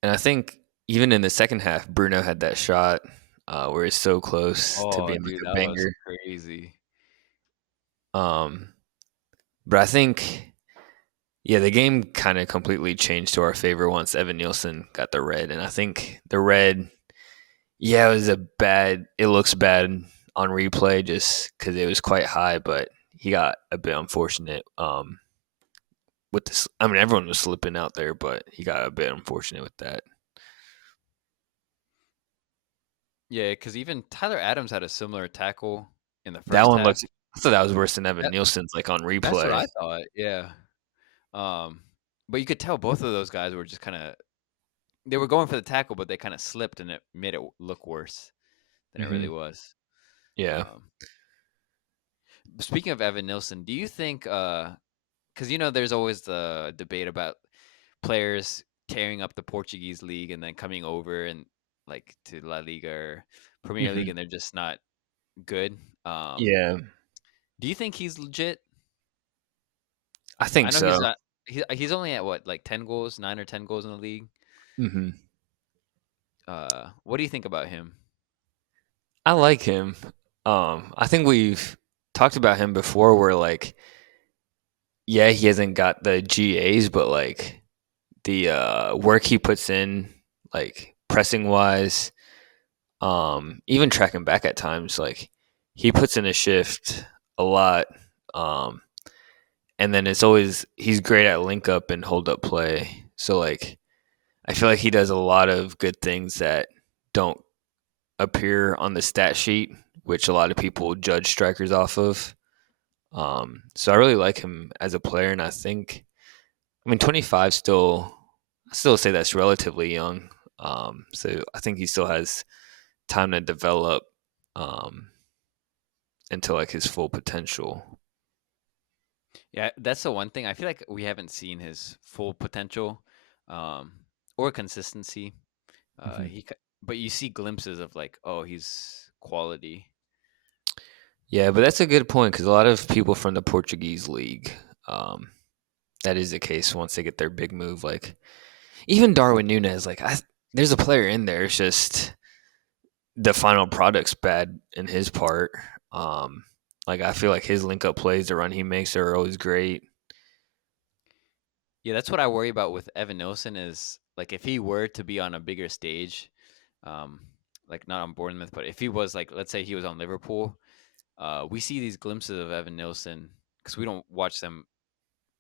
and I think even in the second half, Bruno had that shot where it's so close to Oh, being like dude, a that was banger. crazy. Um, But I think, yeah, the game kind of completely changed to our favor once Evan Nielsen got the red. And I think the red, yeah, it was it looks bad on replay just because it was quite high, but he got a bit unfortunate with this. I mean, everyone was slipping out there, but he got a bit unfortunate with that. Yeah, because even Tyler Adams had a similar tackle in the That first one half. looks, I thought that was worse than Evan That, Nielsen's, like on that's what replay. I thought. Yeah. Um, but you could tell both of those guys were just kind of they were going for the tackle, but they kind of slipped, and it made it look worse than it really Hmm. was. Yeah. Um, Speaking of Evan Nilsson, do you think? Because there's always the debate about players tearing up the Portuguese league and then coming over and like to La Liga or Premier League, Hmm. and they're just not good. Yeah. Do you think he's legit? I I think know he's so. not. He's only at what, like 10 goals, 9 or 10 goals in the league. Hmm. What do you think about him? I like him. I think we've talked about him before where like, yeah, he hasn't got the GAs, but like the work he puts in, like pressing wise, even tracking back at times, like he puts in a shift a lot. Um, and then it's always he's great at link up and hold up play. So like I feel like he does a lot of good things that don't appear on the stat sheet, which a lot of people judge strikers off of. So I really like him as a player, and I mean, 25 still, I still say that's relatively young. So I think he still has time to develop um, into like his full potential. Yeah, that's the one thing. I feel like we haven't seen his full potential, um, or consistency. Hmm. But you see glimpses of like, oh, he's quality. Yeah, but that's a good point because a lot of people from the Portuguese league, um, that is the case once they get their big move. Like even Darwin Nunez, there's a player in there. It's just the final product's bad in his part. Um, like I feel like his link up plays, the run he makes are always great. Yeah, that's what I worry about with Evan Nilsson is like if he were to be on a bigger stage, um, like not on Bournemouth, but if he was like, let's say he was on Liverpool, we see these glimpses of Evan Nilsson because we don't watch them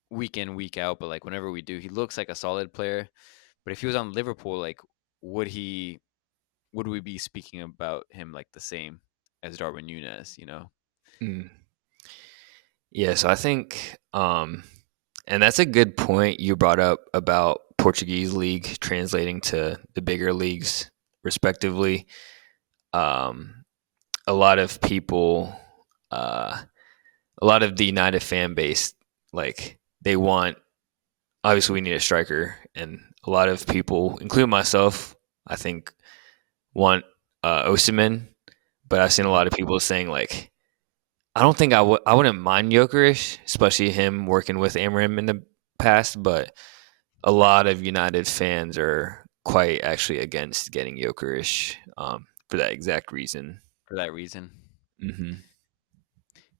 week in, week out, but like whenever we do, he looks like a solid player. But if he was on Liverpool, like would he would we be speaking about him like the same as Darwin Nunez, you know? Mm. Yeah, so I think, and that's a good point you brought up about Portuguese league translating to the bigger leagues, respectively. Um, a lot of people, uh, a lot of the United fan base, like they want. Obviously, we need a striker, and a lot of people, including myself, I think, want Osimhen. But I've seen a Mhm. lot of people saying like, I don't think I wouldn't mind Jokeris, especially him working with Amram in the past, but a lot of United fans are quite actually against getting Jokeris for that exact reason. For that reason. Hmm.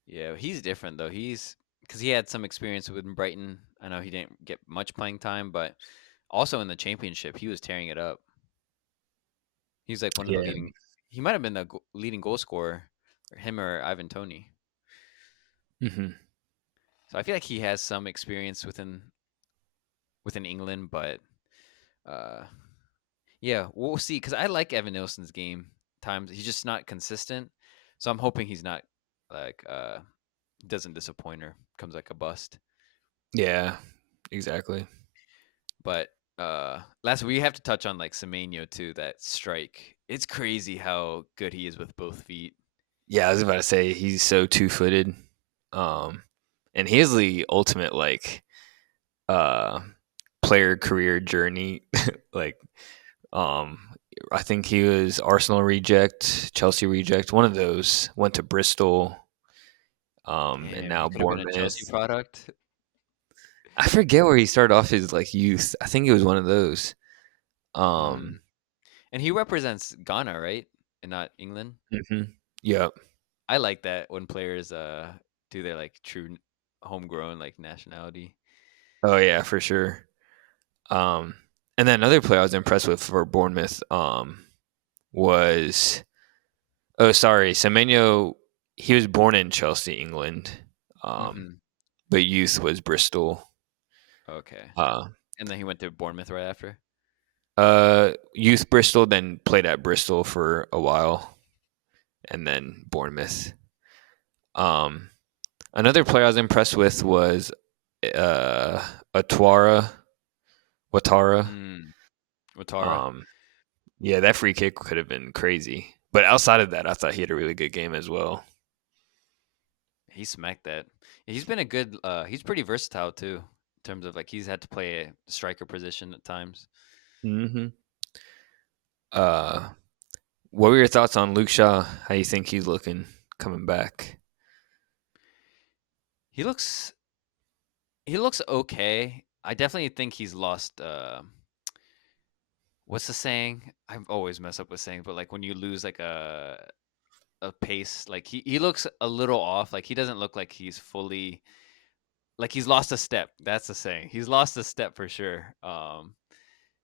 Yeah, he's different though. He's because he had some experience with Brighton. I know he didn't get much playing time, but also in the championship, he was tearing it up. He's like one of the Yeah. leading. He might have been the leading goal scorer, or him or Ivan Tony. Hmm. So I feel like he has some experience within England, but uh, yeah, we'll see. Because I like Evan Nilsson's game times. He's just not consistent. So I'm hoping he's not like doesn't disappoint or comes like a bust. Yeah. Exactly. But last we have to touch on like Semenyo too. That strike. It's crazy how good he is with both feet. Yeah, I was about to say he's so two-footed, um, and he has the ultimate like uh, player career journey. like, um, I think he was Arsenal reject, Chelsea reject, one of those. Went to Bristol, and Damn, he now could have been a Chelsea Bournemouth. product. I forget where he started off his like youth. I think it was one of those. Mm. Um, And he represents Ghana, right? And not England. mhm. Yep. I like that when players do their like true. homegrown like nationality. Oh yeah, for sure. Um, and then another player I was impressed with for Bournemouth was Semenyo. He was born in Chelsea, England, um, Hmm. but youth was Bristol. Okay. Uh, And then he went to Bournemouth right after. Youth Bristol, then played at Bristol for a while, and then Bournemouth. Um, Another player I was impressed with was uh, Atwara Watara. Mm. Watara. Um, yeah, that free kick could have been crazy. But outside of that, I thought he had a really good game as well. He smacked that. He's been a good. He's pretty versatile too, in terms of like he's had to play a striker position at times. Mm-hmm. Uh, what were your thoughts on Luke Shaw? How you think he's looking coming back? He looks. He looks okay. I definitely think he's lost. What's the saying? I always mess up with saying, but like when you lose like a pace, like he looks a little off. Like he doesn't look like he's fully like he's lost a step. That's the saying. He's lost a step for sure.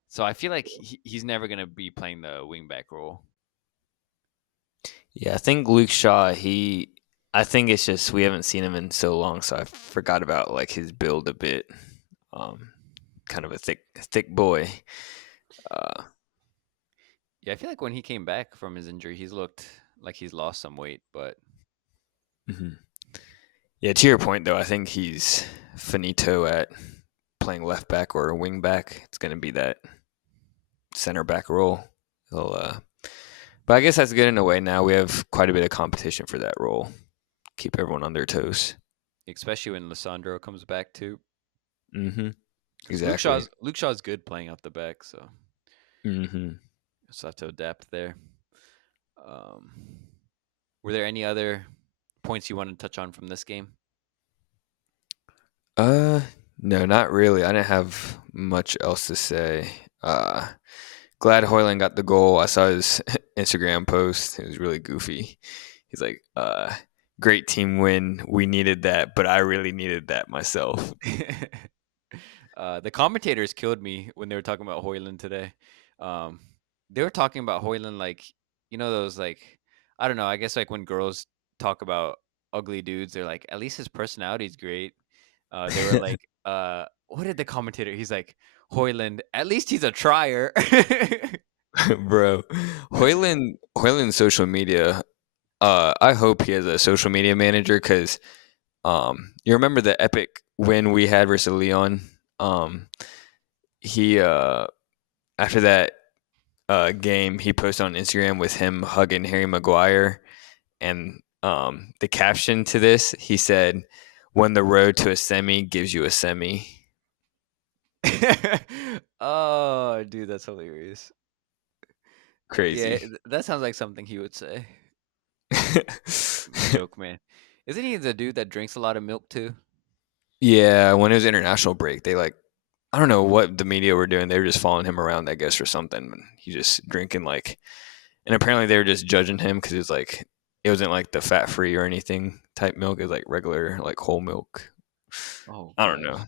So I feel like he's never gonna be playing the wingback role. Yeah, I think Luke Shaw. I think it's just we haven't seen him in so long, so I forgot about like his build a bit. Um, Kind of a thick boy. Uh, Yeah, I feel like when he came back from his injury, he's looked like he's lost some weight, but mhm. Yeah, to your point though, I think he's finito at playing left back or wing back. It's going to be that center back role. He'll, but I guess that's good in a way. Now we have quite a bit of competition for that role. Keep everyone on their toes. especially when Lissandro comes back too. Mm-hmm. Because Exactly. Luke Shaw's good playing out the back, so Mm-hmm. just have to adapt there. Um, were there any other points you want to touch on from this game? Uh, no, not really. I didn't have much else to say. Glad Hoyland got the goal. I saw his Instagram post. It was really goofy. He's like, great team win. We needed that, but I really needed that myself. The commentators killed me when they were talking about Hoyland today. Um, they were talking about Hoyland like those like I don't know. I guess like when girls talk about ugly dudes, they're like at least his personality's great. They were like, what did the commentator? He's like Hoyland. At least he's a trier. Bro, Hoyland's social media. I hope he has a social media manager because you remember the epic win we had versus Leon. He After that game, he posted on Instagram with him hugging Harry Maguire, and the caption to this, he said, "When the road to a semi gives you a semi." Oh, dude, that's hilarious. Yeah, Crazy. that sounds like something he would say. Joke man. Isn't he the dude that drinks a lot of milk too? Yeah, when it was international break, they like I don't know what the media were doing. They were just following him around, I guess, or something. And he just drinking like, and apparently they were just judging him because it wasn't like the fat free or anything type milk. It was like regular, like whole milk. Oh I don't know. gosh,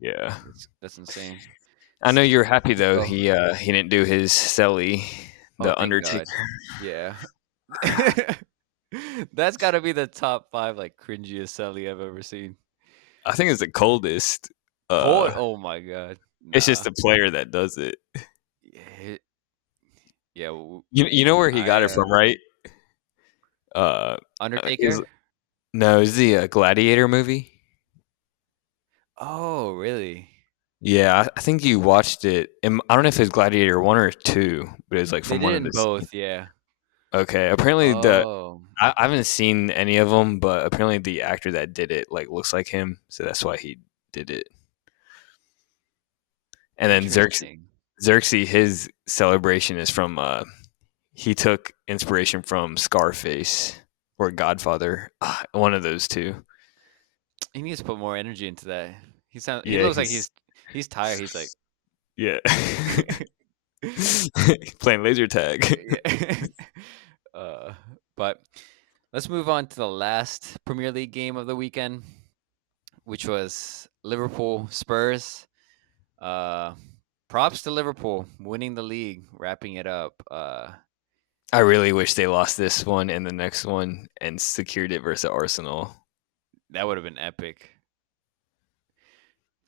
Yeah, that's insane. I know you're happy though. So, He didn't do his Selly, oh the thank Undertaker. God. Yeah. That's got to be the top 5 like cringiest Sally I've ever seen. I think it's the coldest. Cold. Oh my God. It's just Nah. the player that does it. Yeah. Yeah. You know where he I got it from, right? Uh, is Undertaker. no, is the Gladiator movie? Oh really? Yeah, I think you watched it. I don't know if it's Gladiator 1 or 2, but it's like They from did one it of in the scenes. both. Yeah. Okay, apparently Oh. I haven't seen any of them, but apparently the actor that did it like looks like him, so that's why he did it. And then Interesting. Xerxes, his celebration is from he took inspiration from Scarface or Godfather, one of those two. He needs to put more energy into that. He Yeah, looks like he's tired. He's like yeah. Playing laser tag. yeah. But let's move on to the last Premier League game of the weekend. which was Liverpool Spurs. Uh, Props to Liverpool winning the league, wrapping it up. I really wish they lost this one and the next one and secured it versus Arsenal. That would have been epic.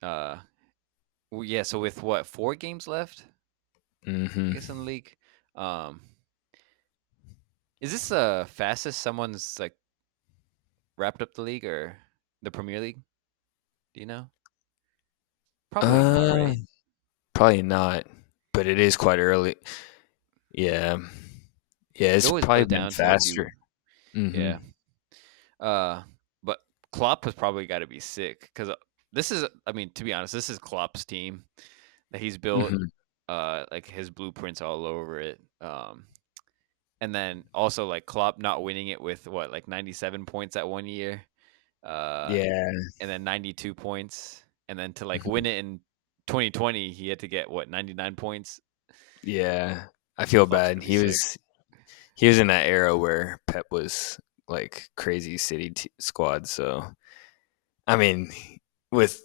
Uh, yeah. So with what 4 games left, I Hmm. guess in the league. Um, is this the fastest someone's like wrapped up the league or the Premier League? Do you know? Probably not, Uh, right? Probably not, but it is quite early. Yeah, yeah, It it's always probably goes been down to like faster. you. Hmm. Yeah. But Klopp has probably got to be sick because this is, I mean, to be honest, this is Klopp's team that he's built. Hmm. Like his blueprints all over it. And then also like Klopp not winning it with what like 97 points that one year, uh, Yeah. and then 92 points, and then to like Mhm. win it in 2020, he had to get what 99 points. Yeah, I feel Klopp's bad. gonna be sick. He was in that era where Pep was like crazy squad. So I mean, with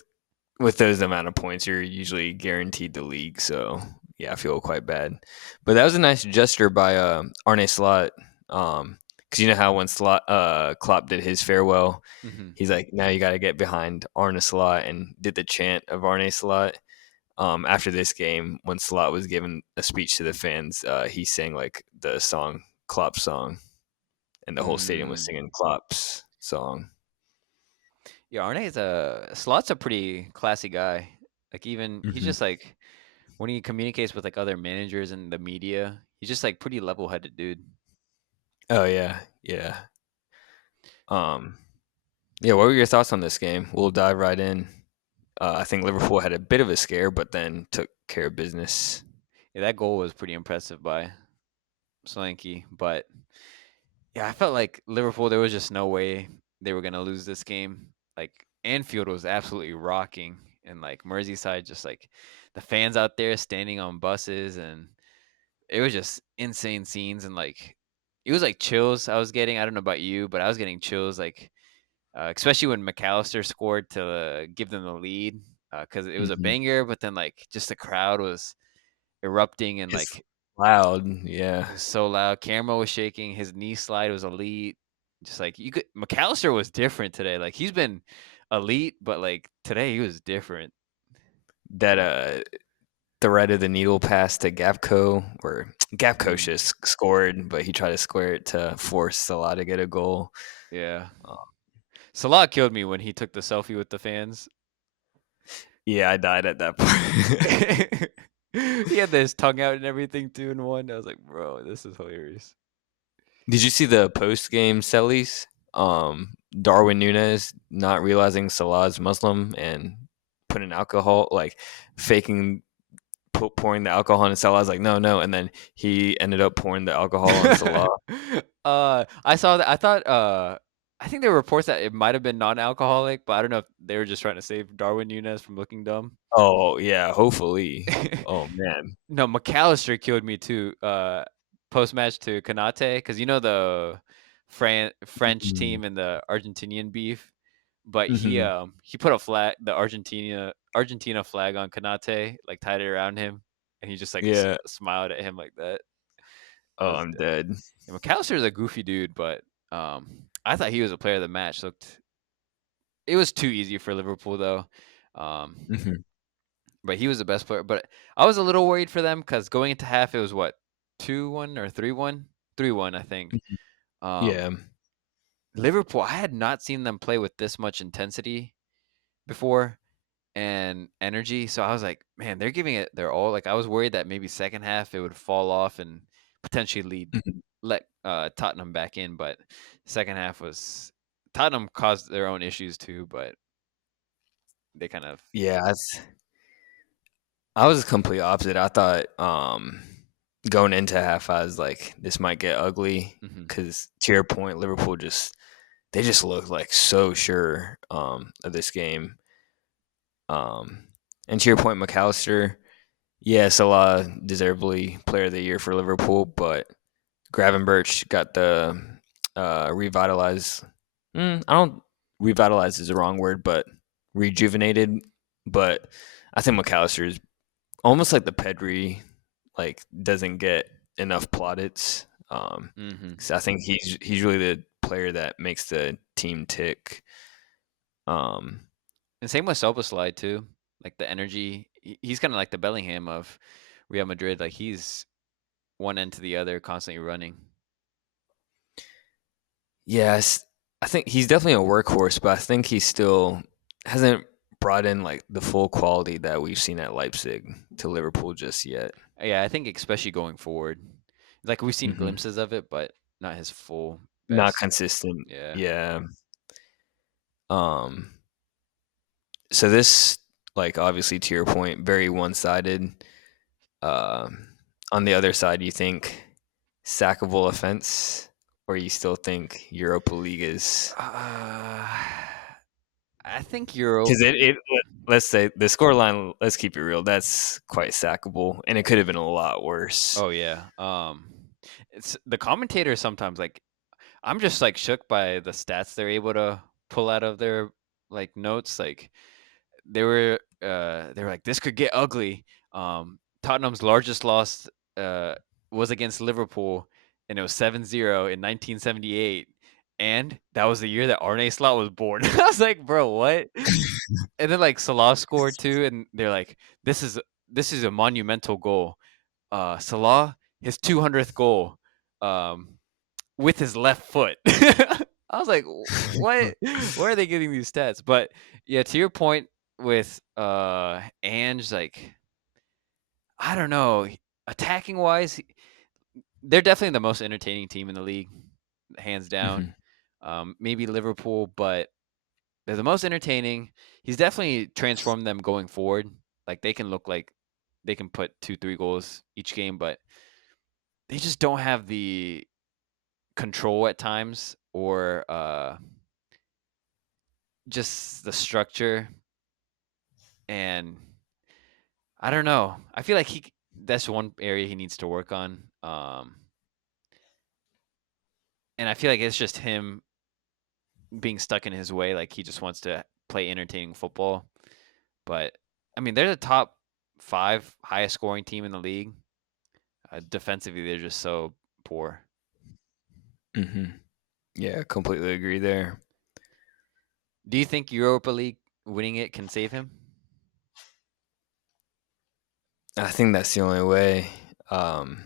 with those amount of points, you're usually guaranteed the league. So yeah, I feel quite bad. But that was a nice gesture by Arne Slot. Because you know how when Klopp did his farewell, Hmm. he's like, now you got to get behind Arne Slot and did the chant of Arne Slot. After this game, when Slot was giving a speech to the fans, he sang like the song Klopp's song, and the whole stadium was Mm. singing Klopp's song. Yeah, Arne's a Slot's a pretty classy guy. Like even he's Hmm. just like when he communicates with like other managers and the media, he's just like pretty level-headed dude. Oh yeah, yeah. Um, yeah. What were your thoughts on this game? We'll dive right in. I think Liverpool had a bit of a scare, but then took care of business. Yeah, that goal was pretty impressive by Solanke, but yeah, I felt like Liverpool there was just no way they were gonna lose this game. Like Anfield was absolutely rocking, and like Merseyside, just like the fans out there standing on buses, and it was just insane scenes, and like it was like chills I was getting. I don't know about you, but I was getting chills, like especially when McAllister scored to give them the lead because it was a Hmm. banger. But then like just the crowd was erupting, and It's like loud. Yeah, it was so loud. Camera was shaking. His knee slide was elite. Just like you could, McAllister was different today. Like he's been elite, but like today he was different. that thread of the needle pass to Gapco, where Gapco Mm, just scored, but he tried to square it to force Salah to get a goal. yeah, Uh, Salah killed me when he took the selfie with the fans. yeah, I died at that point. He had his tongue out and everything too in one. I was like, bro, this is hilarious. Did you see the post game sellies? Darwin Nunez not realizing Salah's Muslim and putting alcohol, like faking pouring the alcohol on Salah's like, no, no. And then he ended up pouring the alcohol on Salah. I saw that. I thought. I think there were reports that it might have been non-alcoholic, but I don't know if they were just trying to save Darwin Nunez from looking dumb. Oh, yeah, hopefully. Oh, man. No, McAllister killed me too. Post match to Kanate, because you know the French Mm-hmm. team and the Argentinian beef, but Mm-hmm. he put a flag, the Argentina flag on Kanate, like tied it around him, and he just like Yeah. smiled at him like that. That Oh, was I'm good. dead. And McAllister's a goofy dude, but I thought he was a player of the match. Looked it was too easy for Liverpool though. Um, Hmm. but he was the best player. But I was a little worried for them because going into half it was what 2-1 or 3-1, 3-1 I think. Um, Yeah. Liverpool, I had not seen them play with this much intensity before and energy. So I was like, man, they're giving it their all. Like I was worried that maybe second half it would fall off and potentially Mhm. let Tottenham back in. But second half was Tottenham caused their own issues too, but they kind of. Yeah, I was complete opposite. I thought going into half, I was like, this might get ugly Mhm. because to your point, Liverpool they just looked like so sure of this game. Um, and to your point, McAllister, yeah, Salah deservedly player of the year for Liverpool, but Gravenberch got the revitalize. I don't revitalize is the wrong word, but rejuvenated. But I think McAllister is almost like the Pedri, like doesn't get enough plaudits. Hmm. 'Cause I think he's really the player that makes the team tick. Um, And same with Soboslai too. Like the energy, he's kind of like the Bellingham of Real Madrid. Like he's one end to the other, constantly running. yes, I think he's definitely a workhorse, but I think he still hasn't brought in like the full quality that we've seen at Leipzig to Liverpool just yet. Yeah, I think especially going forward, like we've seen Hmm. glimpses of it, but not his full Not best. consistent. Yeah. Yeah. Um, so this, like, obviously to your point, very one-sided. Um, on the other side, you think sackable offense, or you still think Europa League is Uh, I think Euro. because let's say the scoreline. Let's keep it real. That's quite sackable, and it could have been a lot worse. Oh yeah. It's the commentators sometimes like I'm just like shook by the stats they're able to pull out of their like notes. Like they were like this could get ugly. Tottenham's largest loss uh was against Liverpool and it was 7-0 in 1978. And that was the year that Arne Slot was born. I was like, bro, what? And then like Salah scored too, and they're like, this is a monumental goal. Salah, his 200th goal, um, with his left foot. I was like, what? Where are they getting these stats? But yeah, to your point with Ange, like I don't know, attacking wise, they're definitely the most entertaining team in the league, hands down. Hmm. Maybe Liverpool, but they're the most entertaining. He's definitely transformed them going forward. Like they can look like they can put 2, 3 goals each game, but they just don't have the control at times or just the structure. And I don't know. I feel like that's one area he needs to work on. And I feel like it's just him being stuck in his way. Like he just wants to play entertaining football. But I mean, they're the top 5 highest scoring team in the league. Defensively, they're just so poor. Hmm. Yeah, completely agree there. Do you think Europa League winning it can save him? I think that's the only way. Um,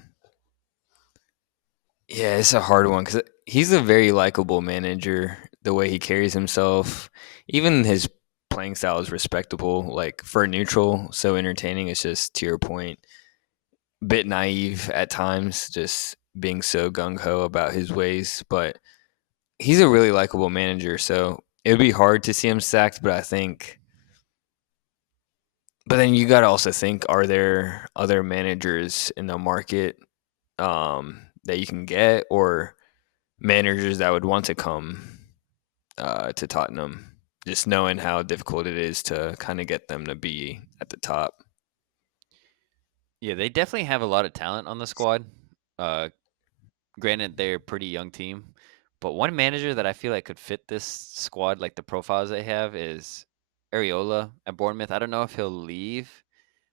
yeah, it's a hard one because he's a very likable manager. The way he carries himself, even his playing style is respectable. Like for a neutral, so entertaining. It's just to your point, bit naive at times, just being so gung ho about his ways. But he's a really likable manager, so it would be hard to see him sacked. But I think, but then you got to also think: are there other managers in the market that you can get, or managers that would want to come to Tottenham, just knowing how difficult it is to kind of get them to be at the top. Yeah, they definitely have a lot of talent on the squad. Uh, Granted, they're a pretty young team, but one manager that I feel like could fit this squad, like the profiles they have, is Areola at Bournemouth. I don't know if he'll leave,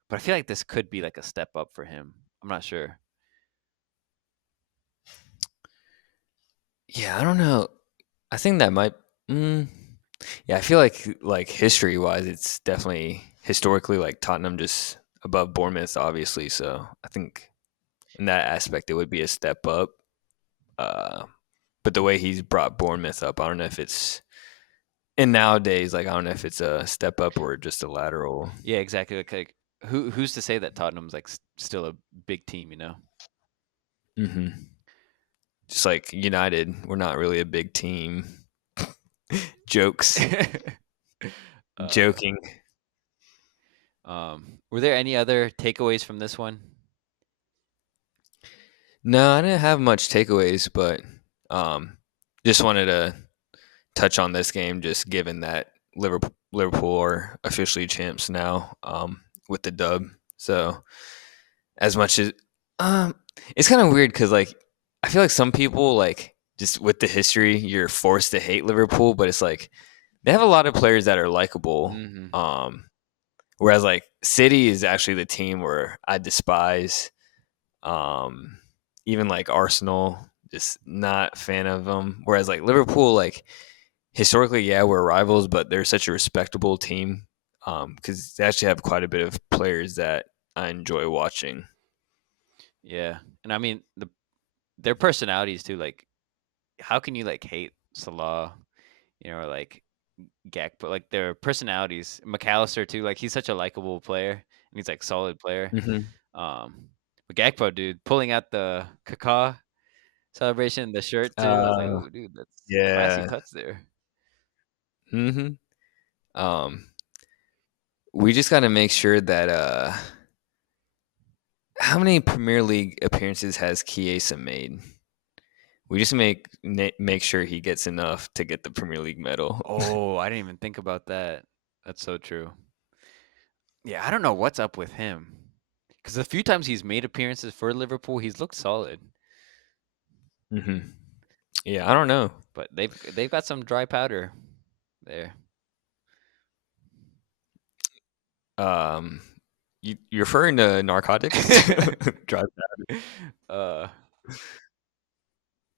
but I feel like this could be like a step up for him. I'm not sure. Yeah, I don't know. I think that might. Mm, yeah, I feel like history wise, it's definitely historically like Tottenham just above Bournemouth, obviously. So I think in that aspect, it would be a step up. Uh, but the way he's brought Bournemouth up, I don't know if it's and nowadays, like I don't know if it's a step up or just a lateral. Yeah, exactly. Like who's to say that Tottenham's like still a big team? You know. Hmm. Just like United, we're not really a big team. Jokes, uh, joking. were there any other takeaways from this one? No, I didn't have much takeaways, but um, just wanted to touch on this game, just given that Liverpool are officially champs now with the dub. So as much as um, it's kind of weird because like I feel like some people like just with the history, you're forced to hate Liverpool, but it's like they have a lot of players that are likable. Mm-hmm. Whereas like City is actually the team where I despise. Um, Even like Arsenal, just not a fan of them. Whereas like Liverpool, like historically, yeah, we're rivals, but they're such a respectable team because they actually have quite a bit of players that I enjoy watching. Yeah, and I mean their personalities too. Like, how can you like hate Salah, or like Gak, but like their personalities. McAllister too. Like he's such a likable player, and he's like solid player. Mm-hmm. Um, but Gakpo, dude, pulling out the Kaká celebration, the shirt too. I was like, Uh, oh, dude, that's classy yeah. cuts there. Mm-hmm. Um, we just got to make sure that how many Premier League appearances has Chiesa made? We just make sure he gets enough to get the Premier League medal. Oh, I didn't even think about that. That's so true. Yeah, I don't know what's up with him. Because the few times he's made appearances for Liverpool, he's looked solid. Hmm. Yeah, I don't know. But they've got some dry powder there. Um, you're referring to narcotics? Dry powder. uh,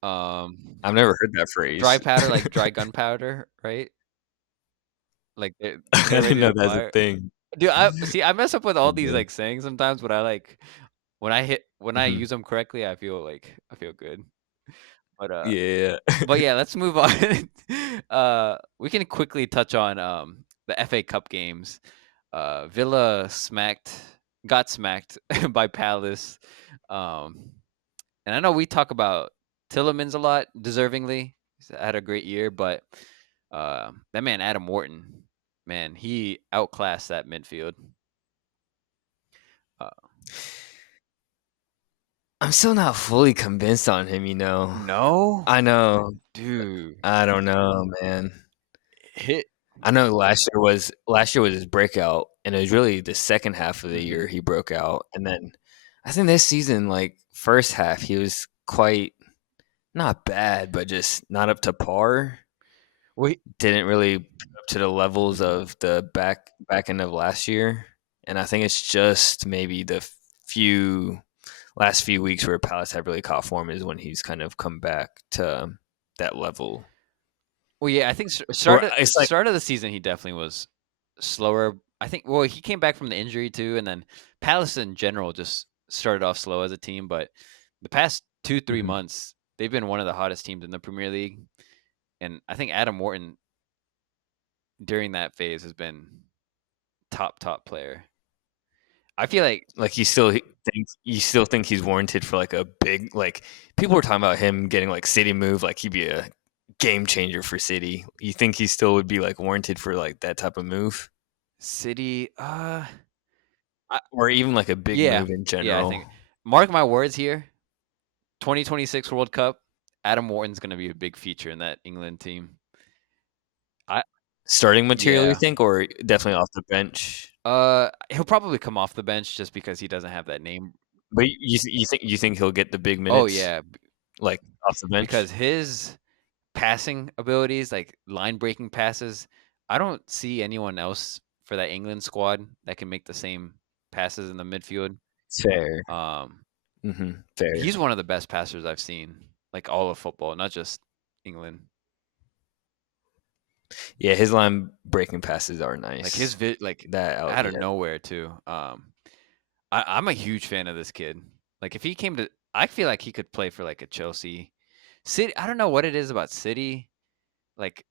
um, I've never heard that dry phrase. powder, like dry gunpowder, right? Like I they're didn't ready know to that's a fire. thing. Dude, I mess up with all these Okay. like sayings sometimes, but I like when I Hmm. use them correctly, I feel good. But Yeah. but yeah, let's move on. We can quickly touch on the FA Cup games. Villa got smacked by Palace. Um, and I know we talk about Tillemans a lot, deservingly. He's had a great year, but that man Adam Wharton, man, he outclassed that midfield. Uh, I'm still not fully convinced on him, you know. no, I know. dude, I don't know, man. hit. I know last year was his breakout, and it was really the second half of the Hmm. year he broke out, and then I think this season, like first half, he was quite not bad, but just not up to par. Well, Didn't really put up to the levels mhm. of the back end of last year, and I think it's just maybe the few last few weeks where Palace have really caught form is when he's kind of come back to that level. Well, yeah, I think Or it's like, start of the season he definitely was slower. I think well he came back from the injury too, and then Palace in general just started off slow as a team. But the past 2 3 mhm. months they've been one of the hottest teams in the Premier League, and I think Adam Wharton during that phase has been top player. I feel like Like you still think he's warranted for like a big, like people were talking about him getting like City move, like he'd be a game changer for City. You think he still would be like warranted for like that type of move, City. or even like a big Yeah, move in yeah. I general? think mark my words here. 2026 World Cup. Adam Wharton's going to be a big feature in that England team. I Starting material, you Yeah. think, or definitely off the bench? He'll probably come off the bench just because he doesn't have that name. But you think he'll get the big Oh minutes yeah, like off the bench? because his passing abilities, like line breaking passes, I don't see anyone else for that England squad that can make the same passes in the midfield. Fair. Um, Fair. he's one of the best passers I've seen, like all of football, not just England. Yeah, his line breaking passes are Like nice. like That out of yeah. nowhere too. I'm a huge fan of this kid. Like if he came to, I feel like he could play for like a Chelsea, City. I don't know what it is about City. Like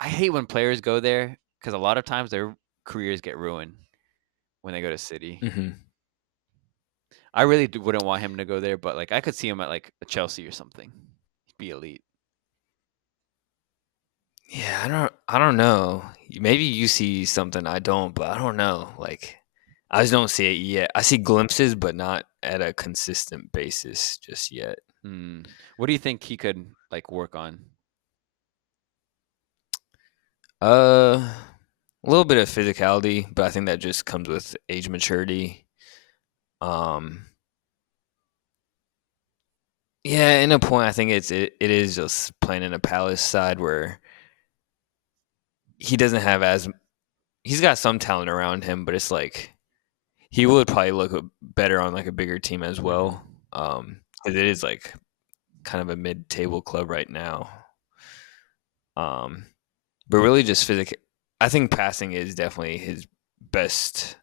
I hate when players go there because a lot of times their careers get ruined when they go to City. Hmm. I really wouldn't want him to go there, but like I could see him at like a Chelsea or something. He'd be elite. Yeah, I don't know. Maybe you see something I don't, but I don't know. Like I just don't see it yet. I see glimpses, but not at a consistent basis just yet. Hmm. What do you think he could like work on? A little bit of physicality, but I think that just comes with age maturity. Um, yeah, in a point, I think it is just playing in a Palace side where he doesn't have as he's got some talent around him, but it's like he would probably look better on like a bigger team as Hmm. well. 'Cause it is like kind of a mid-table club right now. Um, but really just physical. I think passing is definitely his best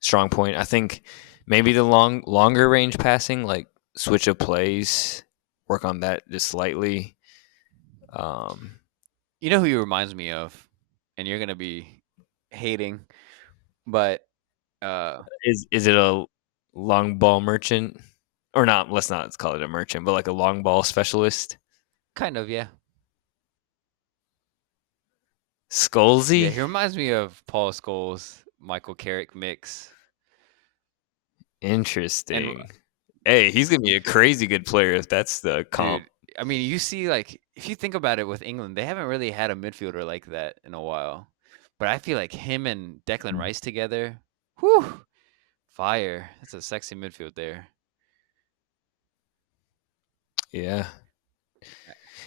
strong point. I think maybe the longer range passing, like switch of plays, work on that just slightly. Um, You know who he reminds me of, and you're gonna be hating, but is it a long ball merchant or not? Let's not call it a merchant, but like a long ball specialist. kind of, yeah. Yeah, Scalzi, he reminds me of Paul Scholes, Michael Carrick mix. And interesting. Hey, he's gonna be a crazy good player if that's the comp. dude, I mean, you see, like, if you think about it with England, they haven't really had a midfielder like that in a while. But I feel like him and Declan Rice together, whew, fire. That's a sexy midfield there. Yeah,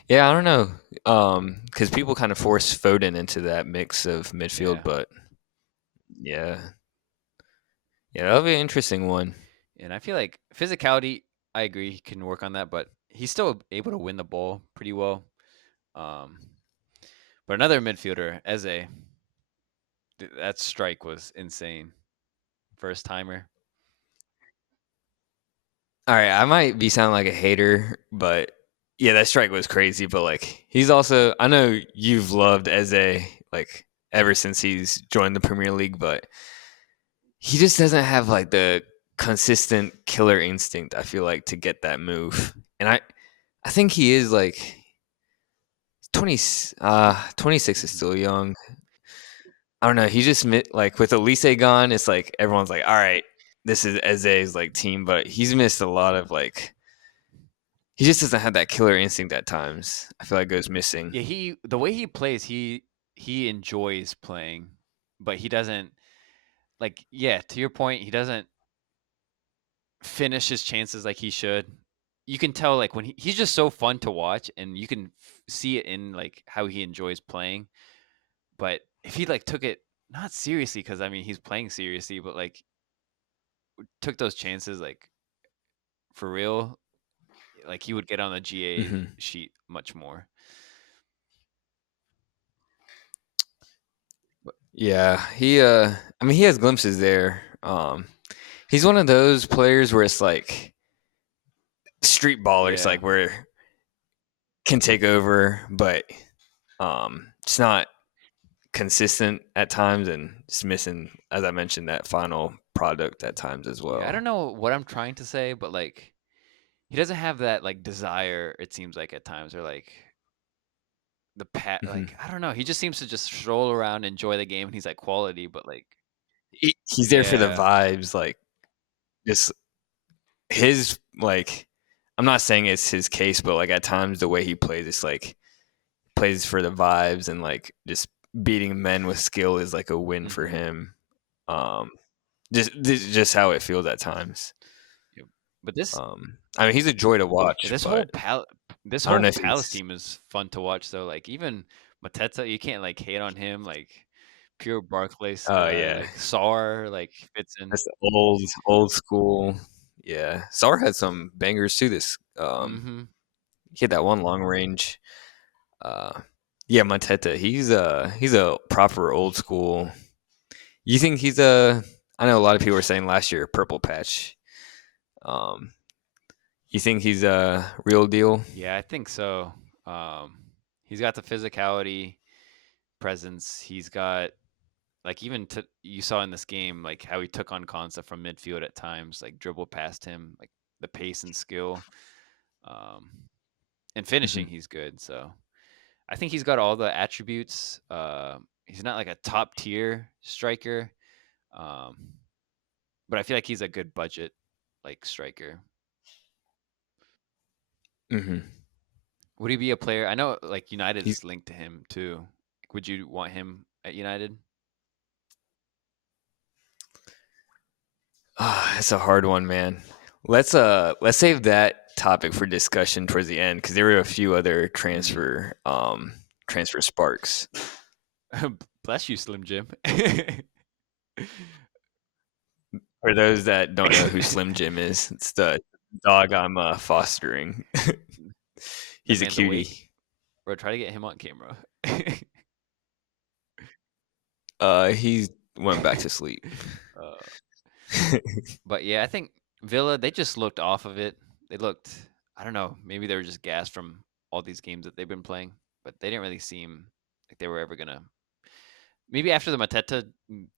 yeah. I don't know, because people kind of force Foden into that mix of midfield, Yeah. but yeah, yeah, that'll be an interesting one. And I feel like physicality, I agree, he can work on that, but he's still able to win the ball pretty well. Um, but another midfielder, Eze, that strike was insane. First timer. All right, I might be sounding like a hater, but yeah, that strike was crazy. But like, he's also I know you've loved Eze like ever since he's joined the Premier League, but he just doesn't have like the consistent killer instinct. I feel like to get that move, and I think he is like 20, 26 is Hmm. still young. I don't know. He just like with Elise gone, it's like everyone's like, all right, this is Eze's like team, but he's missed a lot of like he just doesn't have that killer instinct at times. I feel like goes missing. Yeah, the way he plays, he enjoys playing, but he doesn't like. Yeah, to your point, he doesn't finish his chances like he should. You can tell like when he's just so fun to watch, and you can see it in like how he enjoys playing. But if he like took it not seriously, because I mean he's playing seriously, but like took those chances like for real, like he would get on the GA Hmm. sheet much more. But Yeah, he. I mean, he has glimpses there. He's one of those players where it's like street ballers, yeah, like where can take over, but it's not consistent at times, and it's missing, as I mentioned, that final product at times as yeah, I well. don't know what I'm trying to say, but like he doesn't have that like desire. It seems like at times, or like Hmm. like I don't know. He just seems to just stroll around, enjoy the game, and he's like quality, but like He's there for the yeah, vibes, like just his like. I'm not saying it's his case, but like at times the way he plays, it's like plays for the vibes and like just beating men with skill is like a win for hmm, him. Um, just how it feels at times. yeah. But this I mean, he's a joy to yeah, watch, but this I don't whole know if Palace he's. team is fun to watch though. Like even Mateta, you can't like hate on him. Like pure Barclay Oh stud. yeah, Like Sar like fits in. that's the old school. Yeah, Sar had some bangers too. This Hmm. he had that one long range. Uh, yeah, Monteta. He's a proper old school. You think he's a? I know a lot of people were saying last year purple patch. Um, you think he's a real deal? Yeah, I think so. Um, he's got the physicality, presence. He's got like even you saw in this game like how he took on Konsa from midfield at times, like dribble past him, like the pace and skill. Um, and Hmm. finishing, he's good. So I think he's got all the attributes. He's not like a top tier striker, um, but I feel like he's a good budget like striker. Hmm. Would he be a player? I know like He's United's linked to him too. Would you want him at United? It's a hard one, man. Let's save that topic for discussion towards the end because there were a few other Hmm. transfer sparks. Bless you, Slim Jim. For those that don't know who Slim Jim is, it's the dog I'm fostering. That He's a man's awake. cutie. Bro, try to get him on camera. He went back to sleep. uh, but yeah, I think Villa, they just looked off of it. They looked, I don't know, maybe they were just gassed from all these games that they've been playing, but they didn't really seem like they were ever gonna. Maybe after the Mateta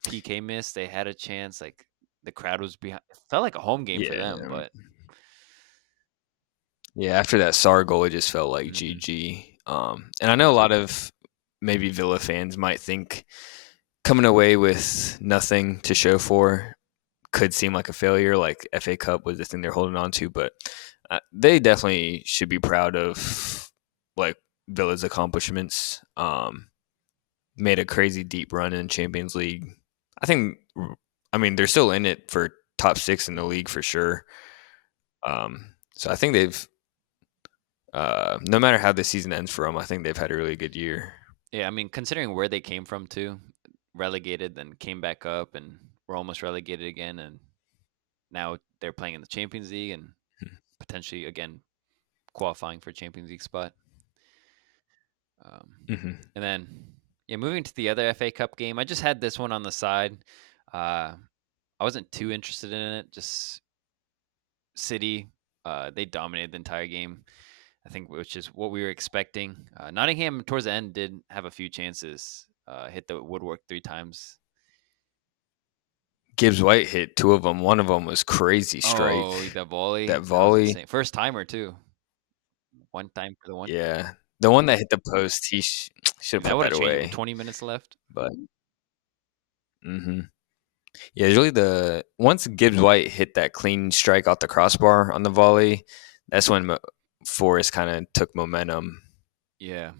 PK miss, they had a chance. Like the crowd was behind. It felt like a home game for Yeah. them, but Yeah, after that SAR goal, it just felt like mhm. GG. And I know a lot of maybe Villa fans might think coming away with nothing to show for could seem like a failure, like FA Cup was the thing they're holding on to, but they definitely should be proud of like Villa's accomplishments. Made a crazy deep run in Champions League. I mean, they're still in it for top 6 in the league for sure. So I think they've, no matter how the season ends for them, I think they've had a really good year. Yeah, I mean, considering where they came from too, relegated, then came back up, and were almost relegated again, and now they're playing in the Champions League and potentially again qualifying for Champions League spot. Mm-hmm. And then, yeah, moving to the other FA Cup game, I just had this one on the side. I wasn't too interested in it. Just City, they dominated the entire game. I think, which is what we were expecting. Nottingham towards the end did have a few chances, hit the woodwork 3 times. Gibbs White hit 2 of them. One of them was crazy straight. Oh, the volley, That that was volley, insane. First timer too. One time for the one. yeah. The one that hit the post, he should have That put would that have changed it with away. 20 minutes left. But hmm yeah, it's really the once Gibbs White hit that clean strike off the crossbar on the volley, that's when Forest kind of took momentum. Yeah,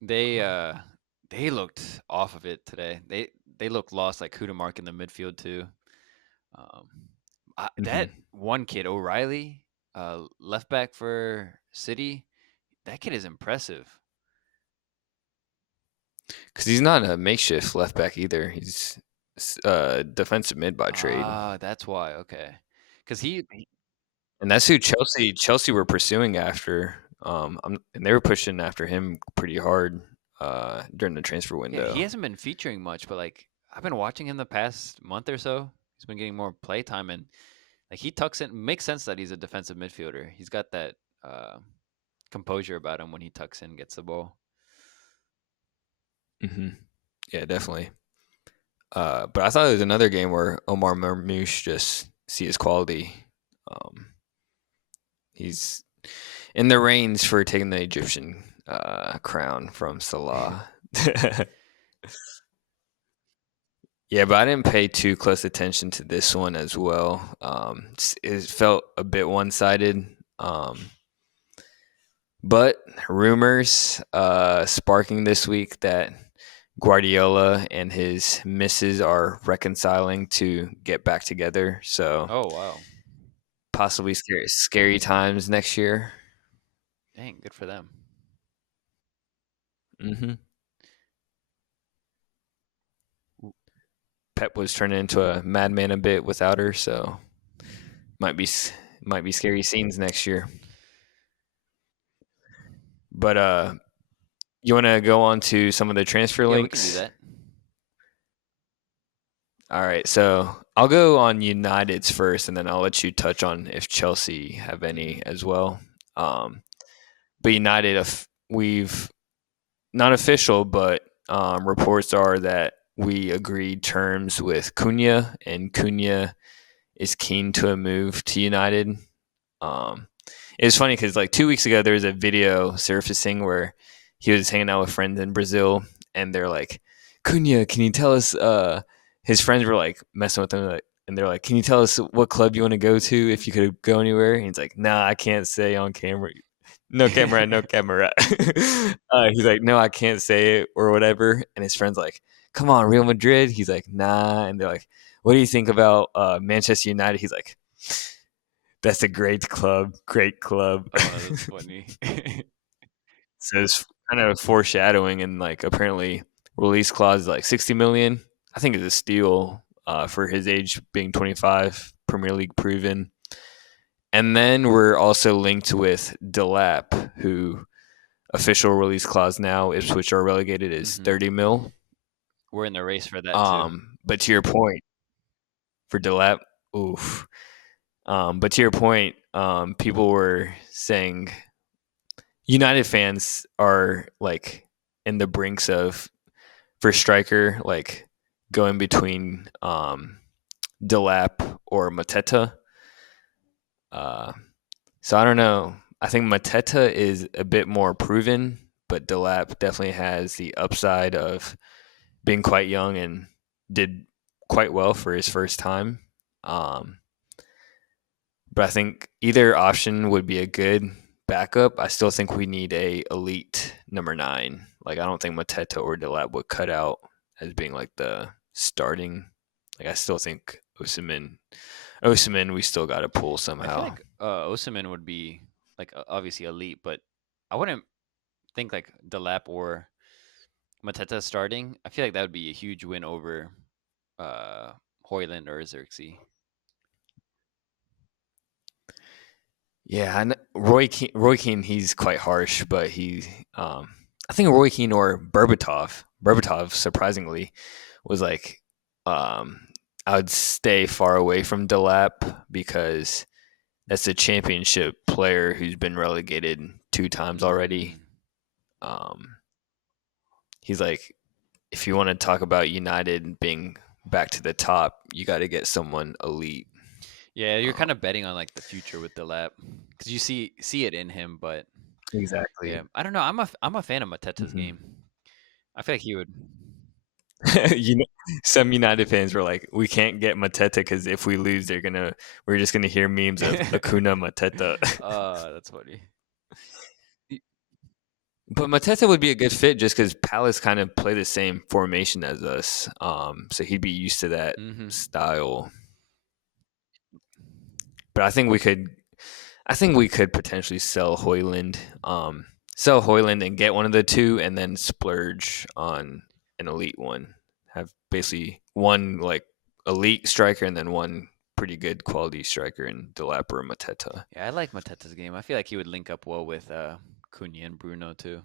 they uh, they looked off of it today. They looked lost, like who to mark in the midfield too. Um, Mm-hmm. that one kid O'Reilly, left back for City, that kid is impressive. Because he's not a makeshift left back either. He's defensive mid by trade, Ah, that's why. Okay, because and that's who Chelsea were pursuing after. And they were pushing after him pretty hard during the transfer yeah, he window. hasn't been featuring much, but like I've been watching him the past month or so. He's been getting more play time, and like he tucks in. Makes sense that he's a defensive midfielder. He's got that composure about him when he tucks in, gets the ball. Hmm Yeah, definitely. But I thought it was another game where Omar Marmoush just see his quality. Um, he's in the reins for taking the Egyptian crown from Salah. Yeah, but I didn't pay too close attention to this one as well. It felt a bit one-sided. But rumors sparking this week that Guardiola and his missus are reconciling to get back together. So Oh wow, possibly scary times next year. dang, good for them. Hmm Pep was turning into a madman a bit without her, so might be might be scary scenes next year. But you want to go on to some of the transfer Yeah, we can do links? that. All right, so I'll go on United's first, and then I'll let you touch on if Chelsea have Hmm. any as well. Um, but United, we've not official, but reports are that we agreed terms with Cunha, and Cunha is keen to a move to United. Um, it was funny because like 2 weeks ago there was a video surfacing where he was hanging out with friends in Brazil, and they're like, "Cunha, can you tell us?" His friends were like messing with him, like, and they're like, "Can you tell us what club you want to go to if you could go anywhere?" And he's like, "Nah, I can't say on camera. No camera, no camera." He's like, "No, I can't say it or whatever." And his friends like, "Come on, Real Madrid." He's like, "Nah," and they're like, "What do you think about Manchester United?" He's like, "That's a great club, great club." Oh, that's funny. So it's kind of foreshadowing, and like apparently release clause like 60 million. I think it's a steal for his age, being 25, Premier League proven. And then we're also linked with Delap, who official release clause now, Ipswich are relegated, is Hmm. 30 mil. We're in the race for that too. But to your point, for Delap, oof. But to your point, people were saying United fans are like in the brinks of, for striker, like going between Delap or Mateta. Uh, so I don't know. I think Mateta is a bit more proven, but Delap definitely has the upside of being quite young and did quite well for his first time. Um, but I think either option would be a good backup. I still think we need a elite number 9. Like I don't think Mateta or Delap would cut out as being like the starting. Like I still think Osimhen, we still got to pull I feel somehow. like Osimhen would be like obviously elite, but I wouldn't think like Delap or Mateta starting. I feel like that would be a huge win over uh Hoyland or Xerxes. Yeah, and Roy Keane, he's quite harsh, but I think Roy Keane or Berbatov, surprisingly, was like, um, I would stay far away from Delap because that's a championship player who's been relegated 2 times already. Mm-hmm. Um, he's like, if you want to talk about United being back to the top, you got to get someone elite. Yeah, you're kind Um, of betting on like the future with Delap because you see it in him, but exactly. yeah, I don't know. I'm a fan of Mateta's Hmm. game. I feel like he would. you know, some United fans were like, "We can't get Mateta because if we lose, we're just gonna hear memes of Acuna Mateta." That's funny. But Mateta would be a good fit just because Palace kind of play the same formation as us, so he'd be used to that Mm-hmm. style. But I think we could potentially sell Hoyland and get one of the two, and then splurge on an elite one. Have basically one like elite striker and then one pretty good quality striker in Delap or Mateta. Yeah, I like Mateta's game. I feel like he would link up well with Cunha and Bruno too.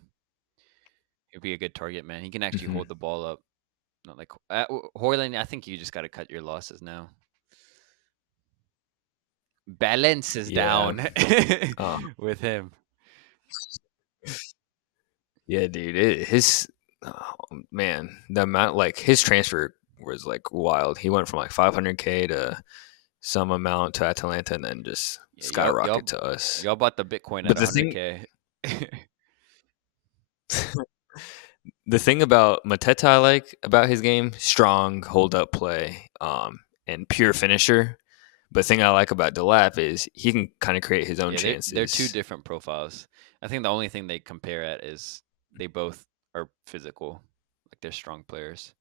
He'd be a good target man. He can actually Hmm. hold the ball up. Not like Hoyland. I think you just got to cut your losses now. Balance is Yeah. down Uh, with him. yeah, dude. Man, the amount like his transfer was like wild. He went from like 500K to some amount to Atalanta and then just Yeah, skyrocket to us. y'all bought the Bitcoin at But the thing 100K. the thing about Mateta I like about his game, strong hold up play, and pure finisher. But the thing I like about Delap is he can kind of create his own Yeah, they're two chances. different profiles. I think the only thing they compare at is they both are physical, like they're strong players.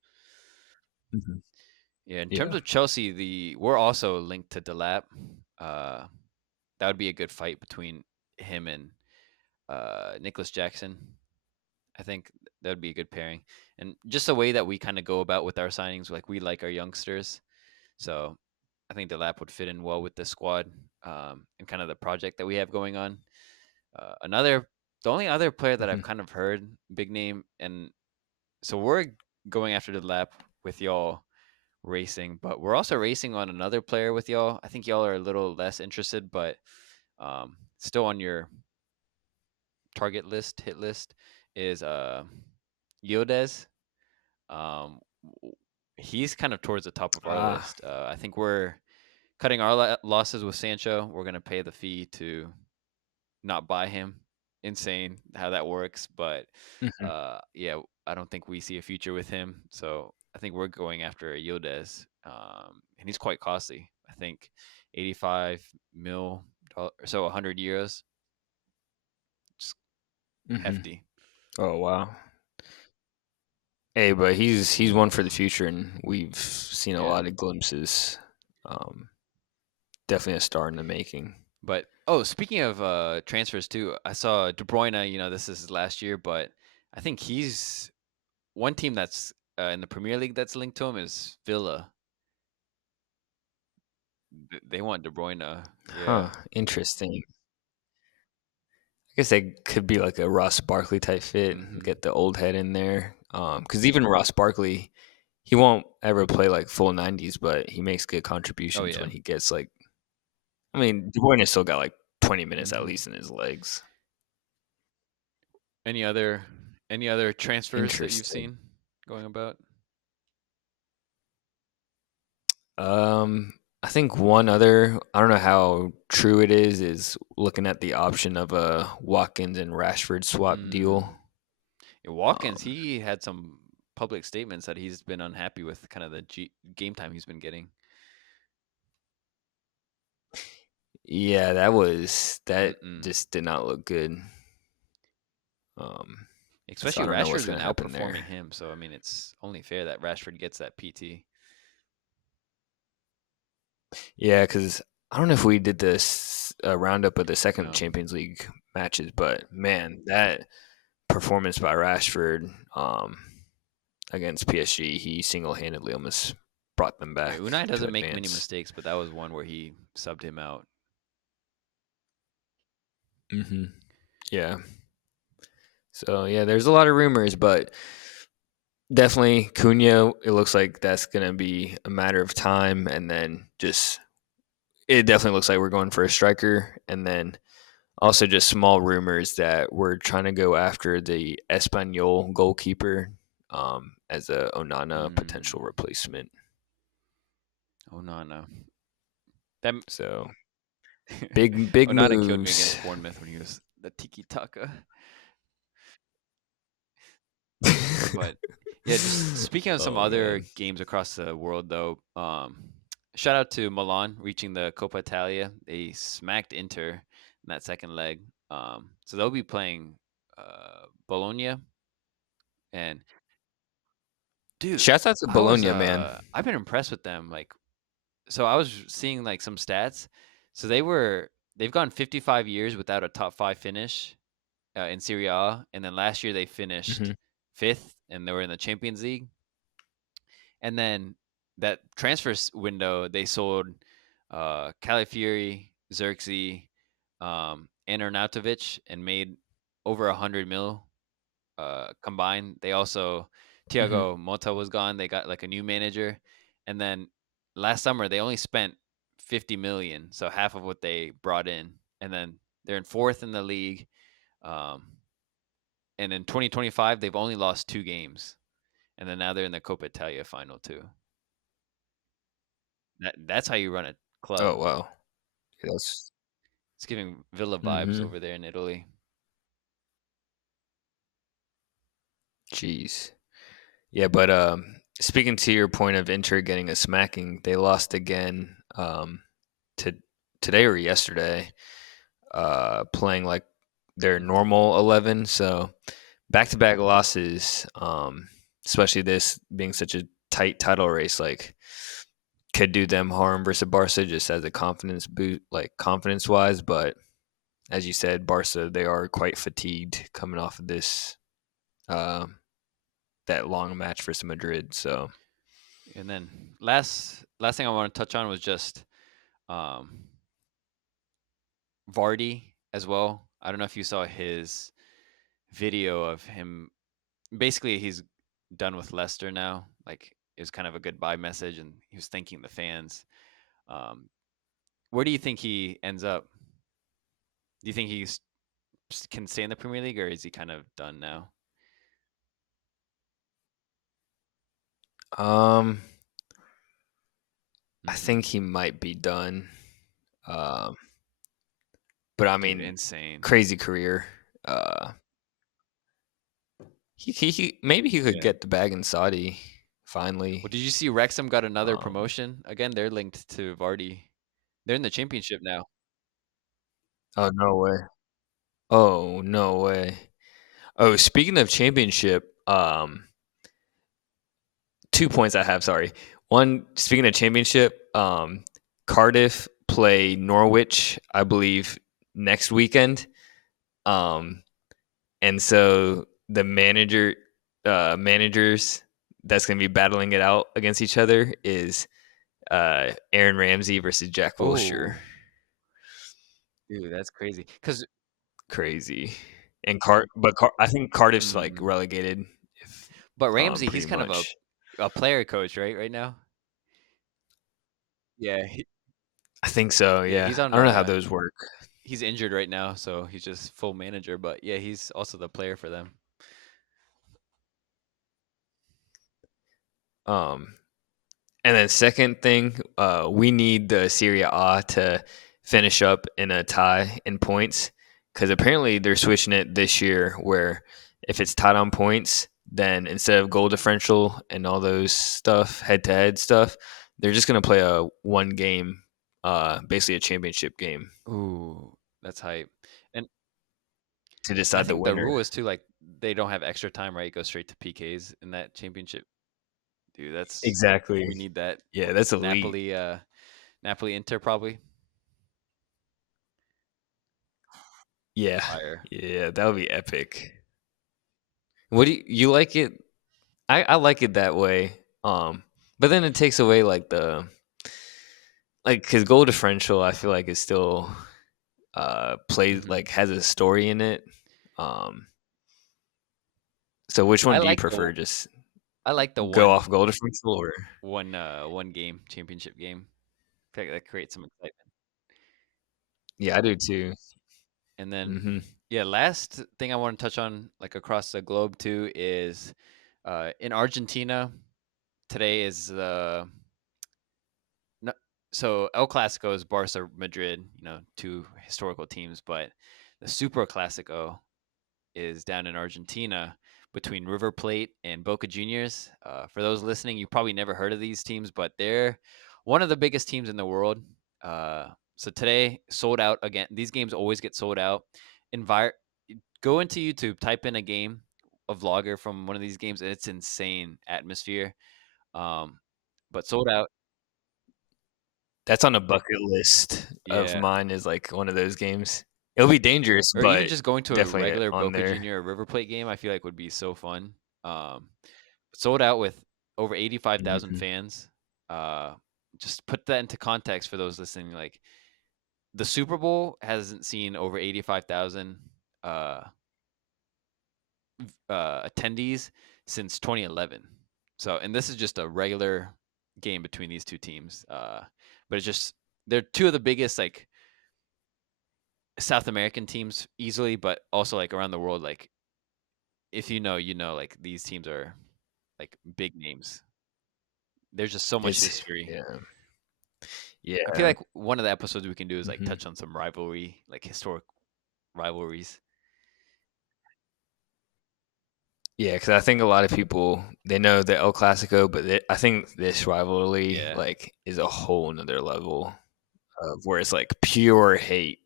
Mhm. Yeah, in terms Yeah. of Chelsea, the we're also linked to Delap. Uh, that would be a good fight between him and Nicholas Jackson. I think that would be a good pairing, and just the way that we kind of go about with our signings, like we like our youngsters, so I think Delap would fit in well with the squad and kind of the project that we have going on. The only other player that I've Mhm. kind of heard, big name, and so we're going after the lap with y'all racing, but we're also racing on another player with y'all. I think y'all are a little less interested, but still on your target list, hit list, is Yildiz. Um, he's kind of towards the top of our Ah. list. I think we're cutting our losses with Sancho. We're gonna pay the fee to not buy him. Insane how that works, but Mhm. yeah, I don't think we see a future with him. So I think we're going after a Yildiz, and he's quite costly. I think 85 mil, or so 100 euros, just Mhm. hefty. Oh wow. Hey, but he's one for the future, and we've seen a Yeah, lot of glimpses. Um, Definitely a star in the making. but oh, speaking of transfers too, I saw De Bruyne. You know, this is his last year, but I think he's one team that's in the Premier League that's linked to him is Villa. They want De Bruyne. Huh. Yeah. Interesting. I guess that could be like a Ross Barkley type fit. Hmm. Get the old head in there. Because even Ross Barkley, he won't ever play like full 90s, but he makes good Oh contributions yeah. when he gets like. I mean, De Bruyne still got like 20 minutes at Hmm. least in his legs. Any other transfers that you've Interesting. seen going about? I think one other, I don't know how true it is looking at the option of a Watkins and Rashford swap Mm. deal. Yeah, Watkins, Um, he had some public statements that he's been unhappy with kind of the game time he's been getting. yeah, that Mm-mm. just did not look good. Um, so Especially I don't know what's Rashford's been gonna happen there. outperforming him, so I mean it's only fair that Rashford gets that PT. Yeah, because I don't know if we did this roundup of the second No. Champions League matches, but man, that performance by Rashford against PSG, he single handedly almost brought them Yeah, back Unai to doesn't make many advance. mistakes, but that was one where he subbed him out. Hmm. Yeah. So yeah, there's a lot of rumors, but definitely Cunha. It looks like that's gonna be a matter of time, and then just it definitely looks like we're going for a striker, and then also just small rumors that we're trying to go after the Espanyol goalkeeper as a Onana potential Mm. replacement. Oh no. That So big Onana killed me moves. against Bournemouth when he was the tiki taka. But yeah, just speaking of some Oh other man. games across the world, though, shout out to Milan reaching the Coppa Italia. They smacked Inter in that second leg. So they'll be playing Bologna. And dude, Shouts out to Bologna, man. I've been impressed with them. Like, so I was seeing like some stats. So they've gone 55 years without a top five finish in Serie A, and then last year they Hmm. finished fifth, and they were in the Champions League. And then that window, they sold Calafiori, Xerxes, and Arnautovic, and made over 100 mil combined. They also Hmm. Thiago Motta was gone. They got like a new manager, and then last summer they only spent 50 million, so half of what they brought in, and then they're in fourth in the league. Um, and in 2025 they've only lost two games, and then now they're in the Coppa Italia final too. That's how you run a club. Oh wow. That's It's giving Villa vibes hmm over there in Italy. jeez. Yeah, but speaking to your point of Inter getting a smacking, they lost again to today or yesterday, playing like their Hmm. normal 11. So back to back losses, especially this being such a tight title race, like could do them harm versus Barca just as a confidence boot, like confidence wise. But as you said, Barca they are quite fatigued coming off of this uh, that long match versus Madrid. So And then last thing I want to touch on was just um, Vardy as well. I don't know if you saw his video of him. Basically, he's done with Leicester now. Like it was kind of a goodbye message, and he was thanking the fans. Um, where do you think he ends up? Do you think he can stay in the Premier League, or is he kind of done now? um, I Hmm. think he might be done. Um, but I Dude, mean, insane. crazy career. Uh, he maybe he could Yeah. get the bag in Saudi finally. Well, did you see Wrexham got another Um, promotion? Again, they're linked to Vardy. They're in the championship now. oh no way! Oh no way! Oh, speaking of championship, 2 points I have. Sorry, one. Speaking of championship, Cardiff play Norwich, I believe, next weekend. Um, and so the manager, managers that's going to be battling it out against each other is Aaron Ramsey versus Jack Wilshere. Oh, dude, that's crazy. Because Crazy. And I think Cardiff's like relegated. If but Ramsey, pretty he's kind of much. a player coach, right now. Yeah, I think so. yeah, Yeah. he's on I don't know how the. those work. He's injured right now, so he's just full manager. But yeah, he's also the player for them. Um, and then second thing, we need the Serie A to finish up in a tie in points because apparently they're switching it this year where if it's tied on points, then instead of goal differential and all those stuff, head to head stuff, they're just gonna play a one game, basically a championship game Ooh, that's hype. And to I decide the think the winner. rule is too like they don't have extra time, right? It goes straight to PKs in that championship. Dude, we Exactly. need that. Yeah, that's elite. Napoli Inter probably Yeah, fire. yeah, that would be epic. What do you like it? I like it that way. But then it takes away like the like because goal differential. I feel like it still plays Hmm. like has a story in it. Um, so which one I do you like the prefer? Just I like the go off goal differential or one game championship game. I feel like that creates some excitement. yeah, I do too. And then Hmm. yeah, last thing I want to touch on like across the globe too is in Argentina today is the no, so El Clásico is Barca Madrid, two historical teams, but the Super Clásico is down in Argentina between River Plate and Boca Juniors. For those listening, you probably never heard of these teams, but they're one of the biggest teams in the world. So today, sold out again. These games always get sold out. Envir- Go into YouTube, type in a game, a vlogger from one of these games, and it's insane atmosphere. Um, but sold out. That's on a bucket list of Yeah. mine. Is like one of those games. It'll be dangerous, Or even but just going to a definitely regular on Boca there. Junior or River Plate game, I feel like would be so fun. Um, Sold out with over 85,000 Mhm. fans. Uh, just put that into context for those listening. Like the Super Bowl hasn't seen over 85,000 uh, attendees since 2011. So, and this is just a regular game between these two teams. But it's just they're two of the biggest like South American teams easily, but also like around the world. Like if you know, like these teams are like big names. There's just so much It's history. yeah, I feel yeah. like one of the episodes we can do is like Hmm. touch on some rivalry, like historic rivalries. Yeah, because I think a lot of people they know the El Clasico, but I think this rivalry Yeah. like is a whole nother level of where it's like pure hate.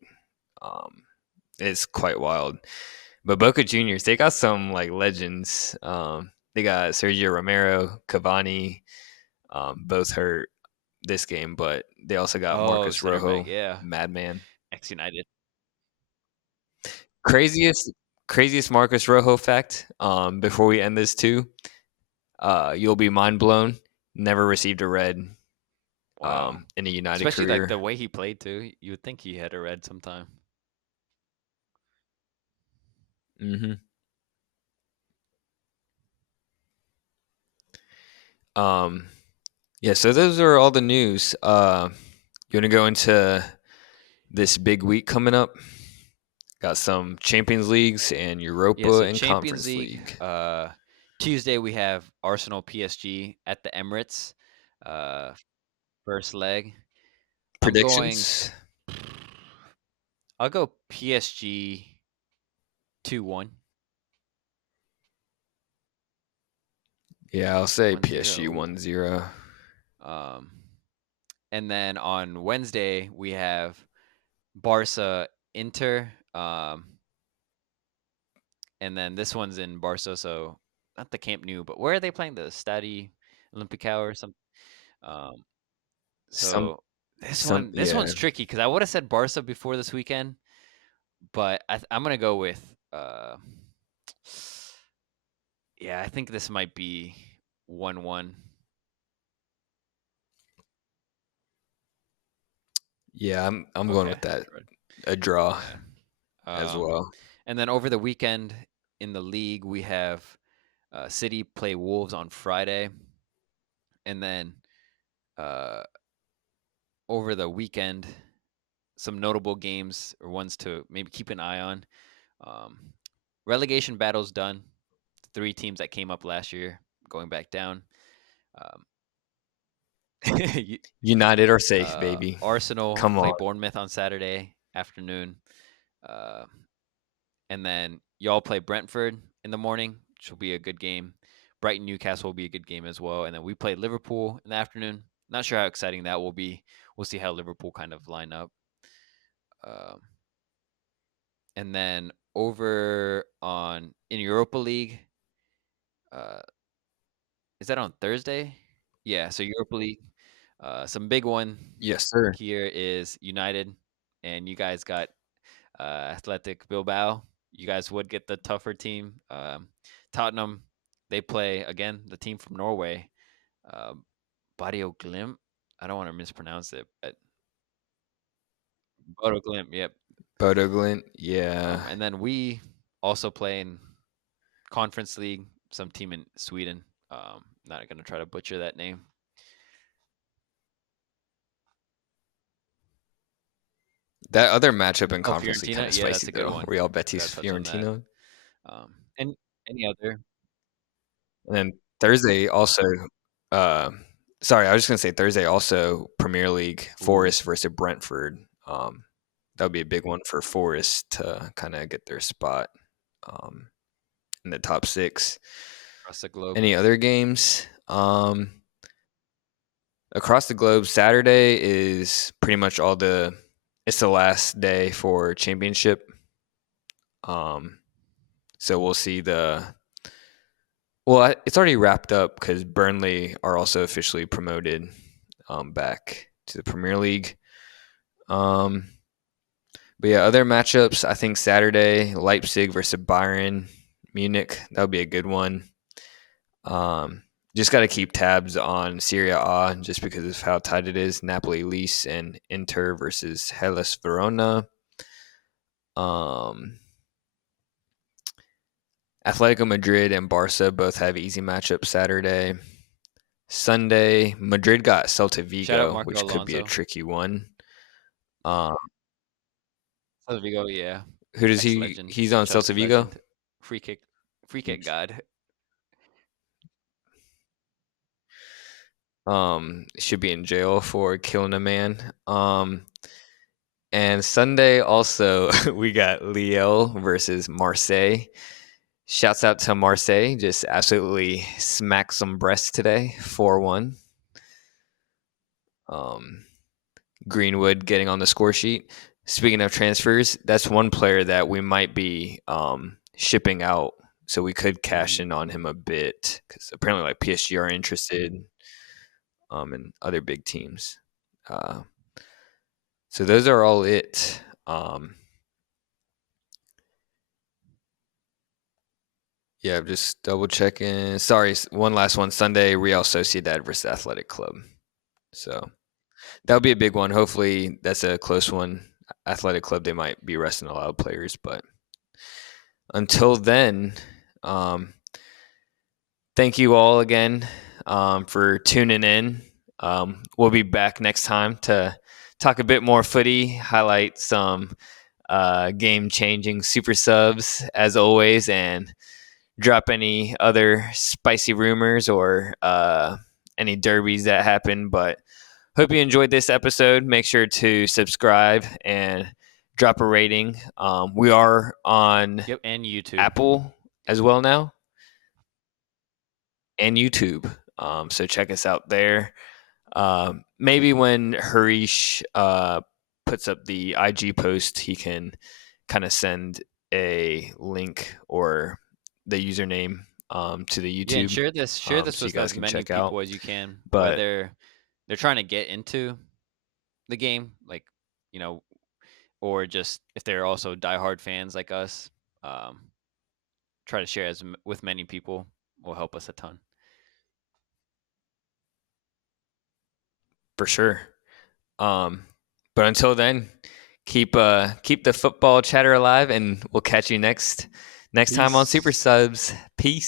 Um, it's quite wild. But Boca Juniors, they got some like legends. They got Sergio Romero, Cavani, both hurt this game, but they also got Oh, Marcus center back. Rojo, Yeah. madman. Ex United. Craziest, craziest Marcus Rojo fact. Before we end this too, you'll be mind blown. Never received a red Wow. in a United Especially like the career. way he played too. You would think he had a red sometime. Hmm. Um, yeah, so those are all the news. You want to go into this big week coming up? Got some Champions Leagues and Yeah, Europa so and Champions Conference League, League. Tuesday we have Arsenal PSG at the Emirates. Uh First leg. I'm going Predictions? I'll go PSG 2-1. Yeah, I'll say 1-0. PSG Ooh. 1-0. Um and then on Wednesday we have Barca Inter. And then this one's in Barca, so not the Camp Nou, but where are they playing? The Stadi Olimpical or something. Um, Some so this some one, this yeah. one's tricky because I would have said Barca before this weekend, but I'm gonna go with Yeah, I think this might be 1-1. Yeah, I'm going Okay. with that. A draw Yeah. as Um, well. and then over the weekend in the league, we have City play Wolves on Friday, and then uh, over the weekend, some notable games or ones to maybe keep an eye on. Um, relegation battle's done. 3 teams that came up last year going back down. Um, United are safe, baby. Arsenal Come play on. Bournemouth on Saturday afternoon. Uh, and then y'all play Brentford in the morning, which will be a good game. Brighton Newcastle will be a good game as well. And then we play Liverpool in the afternoon. Not sure how exciting that will be. We'll see how Liverpool kind of line up. Um, and then over on in Europa League, uh, is that on Thursday? Yeah, so Europa League. Some big one Yes, sir. here is United, and you guys got Athletic Bilbao. You guys would get the tougher team. Tottenham, they play again the team from Norway, uh, Bodo Glimt. I don't want to mispronounce it, but Bodo Glimt. Yep. Bodo Glint, yeah. And then we also play in Conference League. Some team in Sweden. Not gonna try to butcher that name. That other matchup in Oh, Conference League kind Fiorentina. of Yeah, that's spicy a good though. one. Real Forgot Betis to touch on that. Fiorentina. And any other? And then Thursday also uh sorry, I was just gonna say Thursday also Premier League Ooh, Forest versus Brentford. That would be a big one for Forest to kind of get their spot um in the top six. across the globe. Any other games? Across the globe, Saturday is pretty much all the. It's the last day for championship. Um, so we'll see the. Well, it's already wrapped up because Burnley are also officially promoted back to the Premier League. Um, but yeah, other matchups. I think Saturday, Leipzig versus Bayern Munich. That would be a good one. Um, just got to keep tabs on Serie A just because of how tight it is. Napoli, Lis, and Inter versus Hellas Verona. Um, Atletico Madrid and Barca both have easy matchups Saturday. Sunday, Madrid got Celta Shout out Vigo, Marco which could be a Alonso. tricky one. Um, Celta Vigo, yeah, who does ex he? legend, He's on Celta Chelsea Vigo. legend, free kick, free kick god. Should be in jail for killing a man. And Sunday also we got Lille versus Marseille. Shouts out to Marseille, just absolutely smacked some breasts today, 4-1. Greenwood getting on the score sheet. Speaking of transfers, that's one player that we might be shipping out, so we could cash in on him a bit because apparently like PSG are interested, and other big teams. Uh, so those are all it. Yeah, just double checking. Sorry, one last one. Sunday, Real Sociedad versus Athletic Club. So that'll be a big one. Hopefully, that's a close one. Athletic Club, they might be resting a lot of players, but until then, um, thank you all again for tuning in. We'll be back next time to talk a bit more footy, highlight some game-changing super subs as always, and drop any other spicy rumors or any derbies that happen. But hope you enjoyed this episode. Make sure to subscribe and drop a rating. We are on Yep, and YouTube. Apple as well now and YouTube. So check us out there. Maybe when Harish puts up the IG post, he can kind of send a link or the username to the Yeah, and YouTube, share this so you with guys as can many check out. people as you can, But whether they're trying to get into the game, like you know, or just if they're also diehard fans like us. Um, try to share with many people. will help us a ton. For sure. But until then, keep the football chatter alive, and we'll catch you next time on Super Subs. Peace.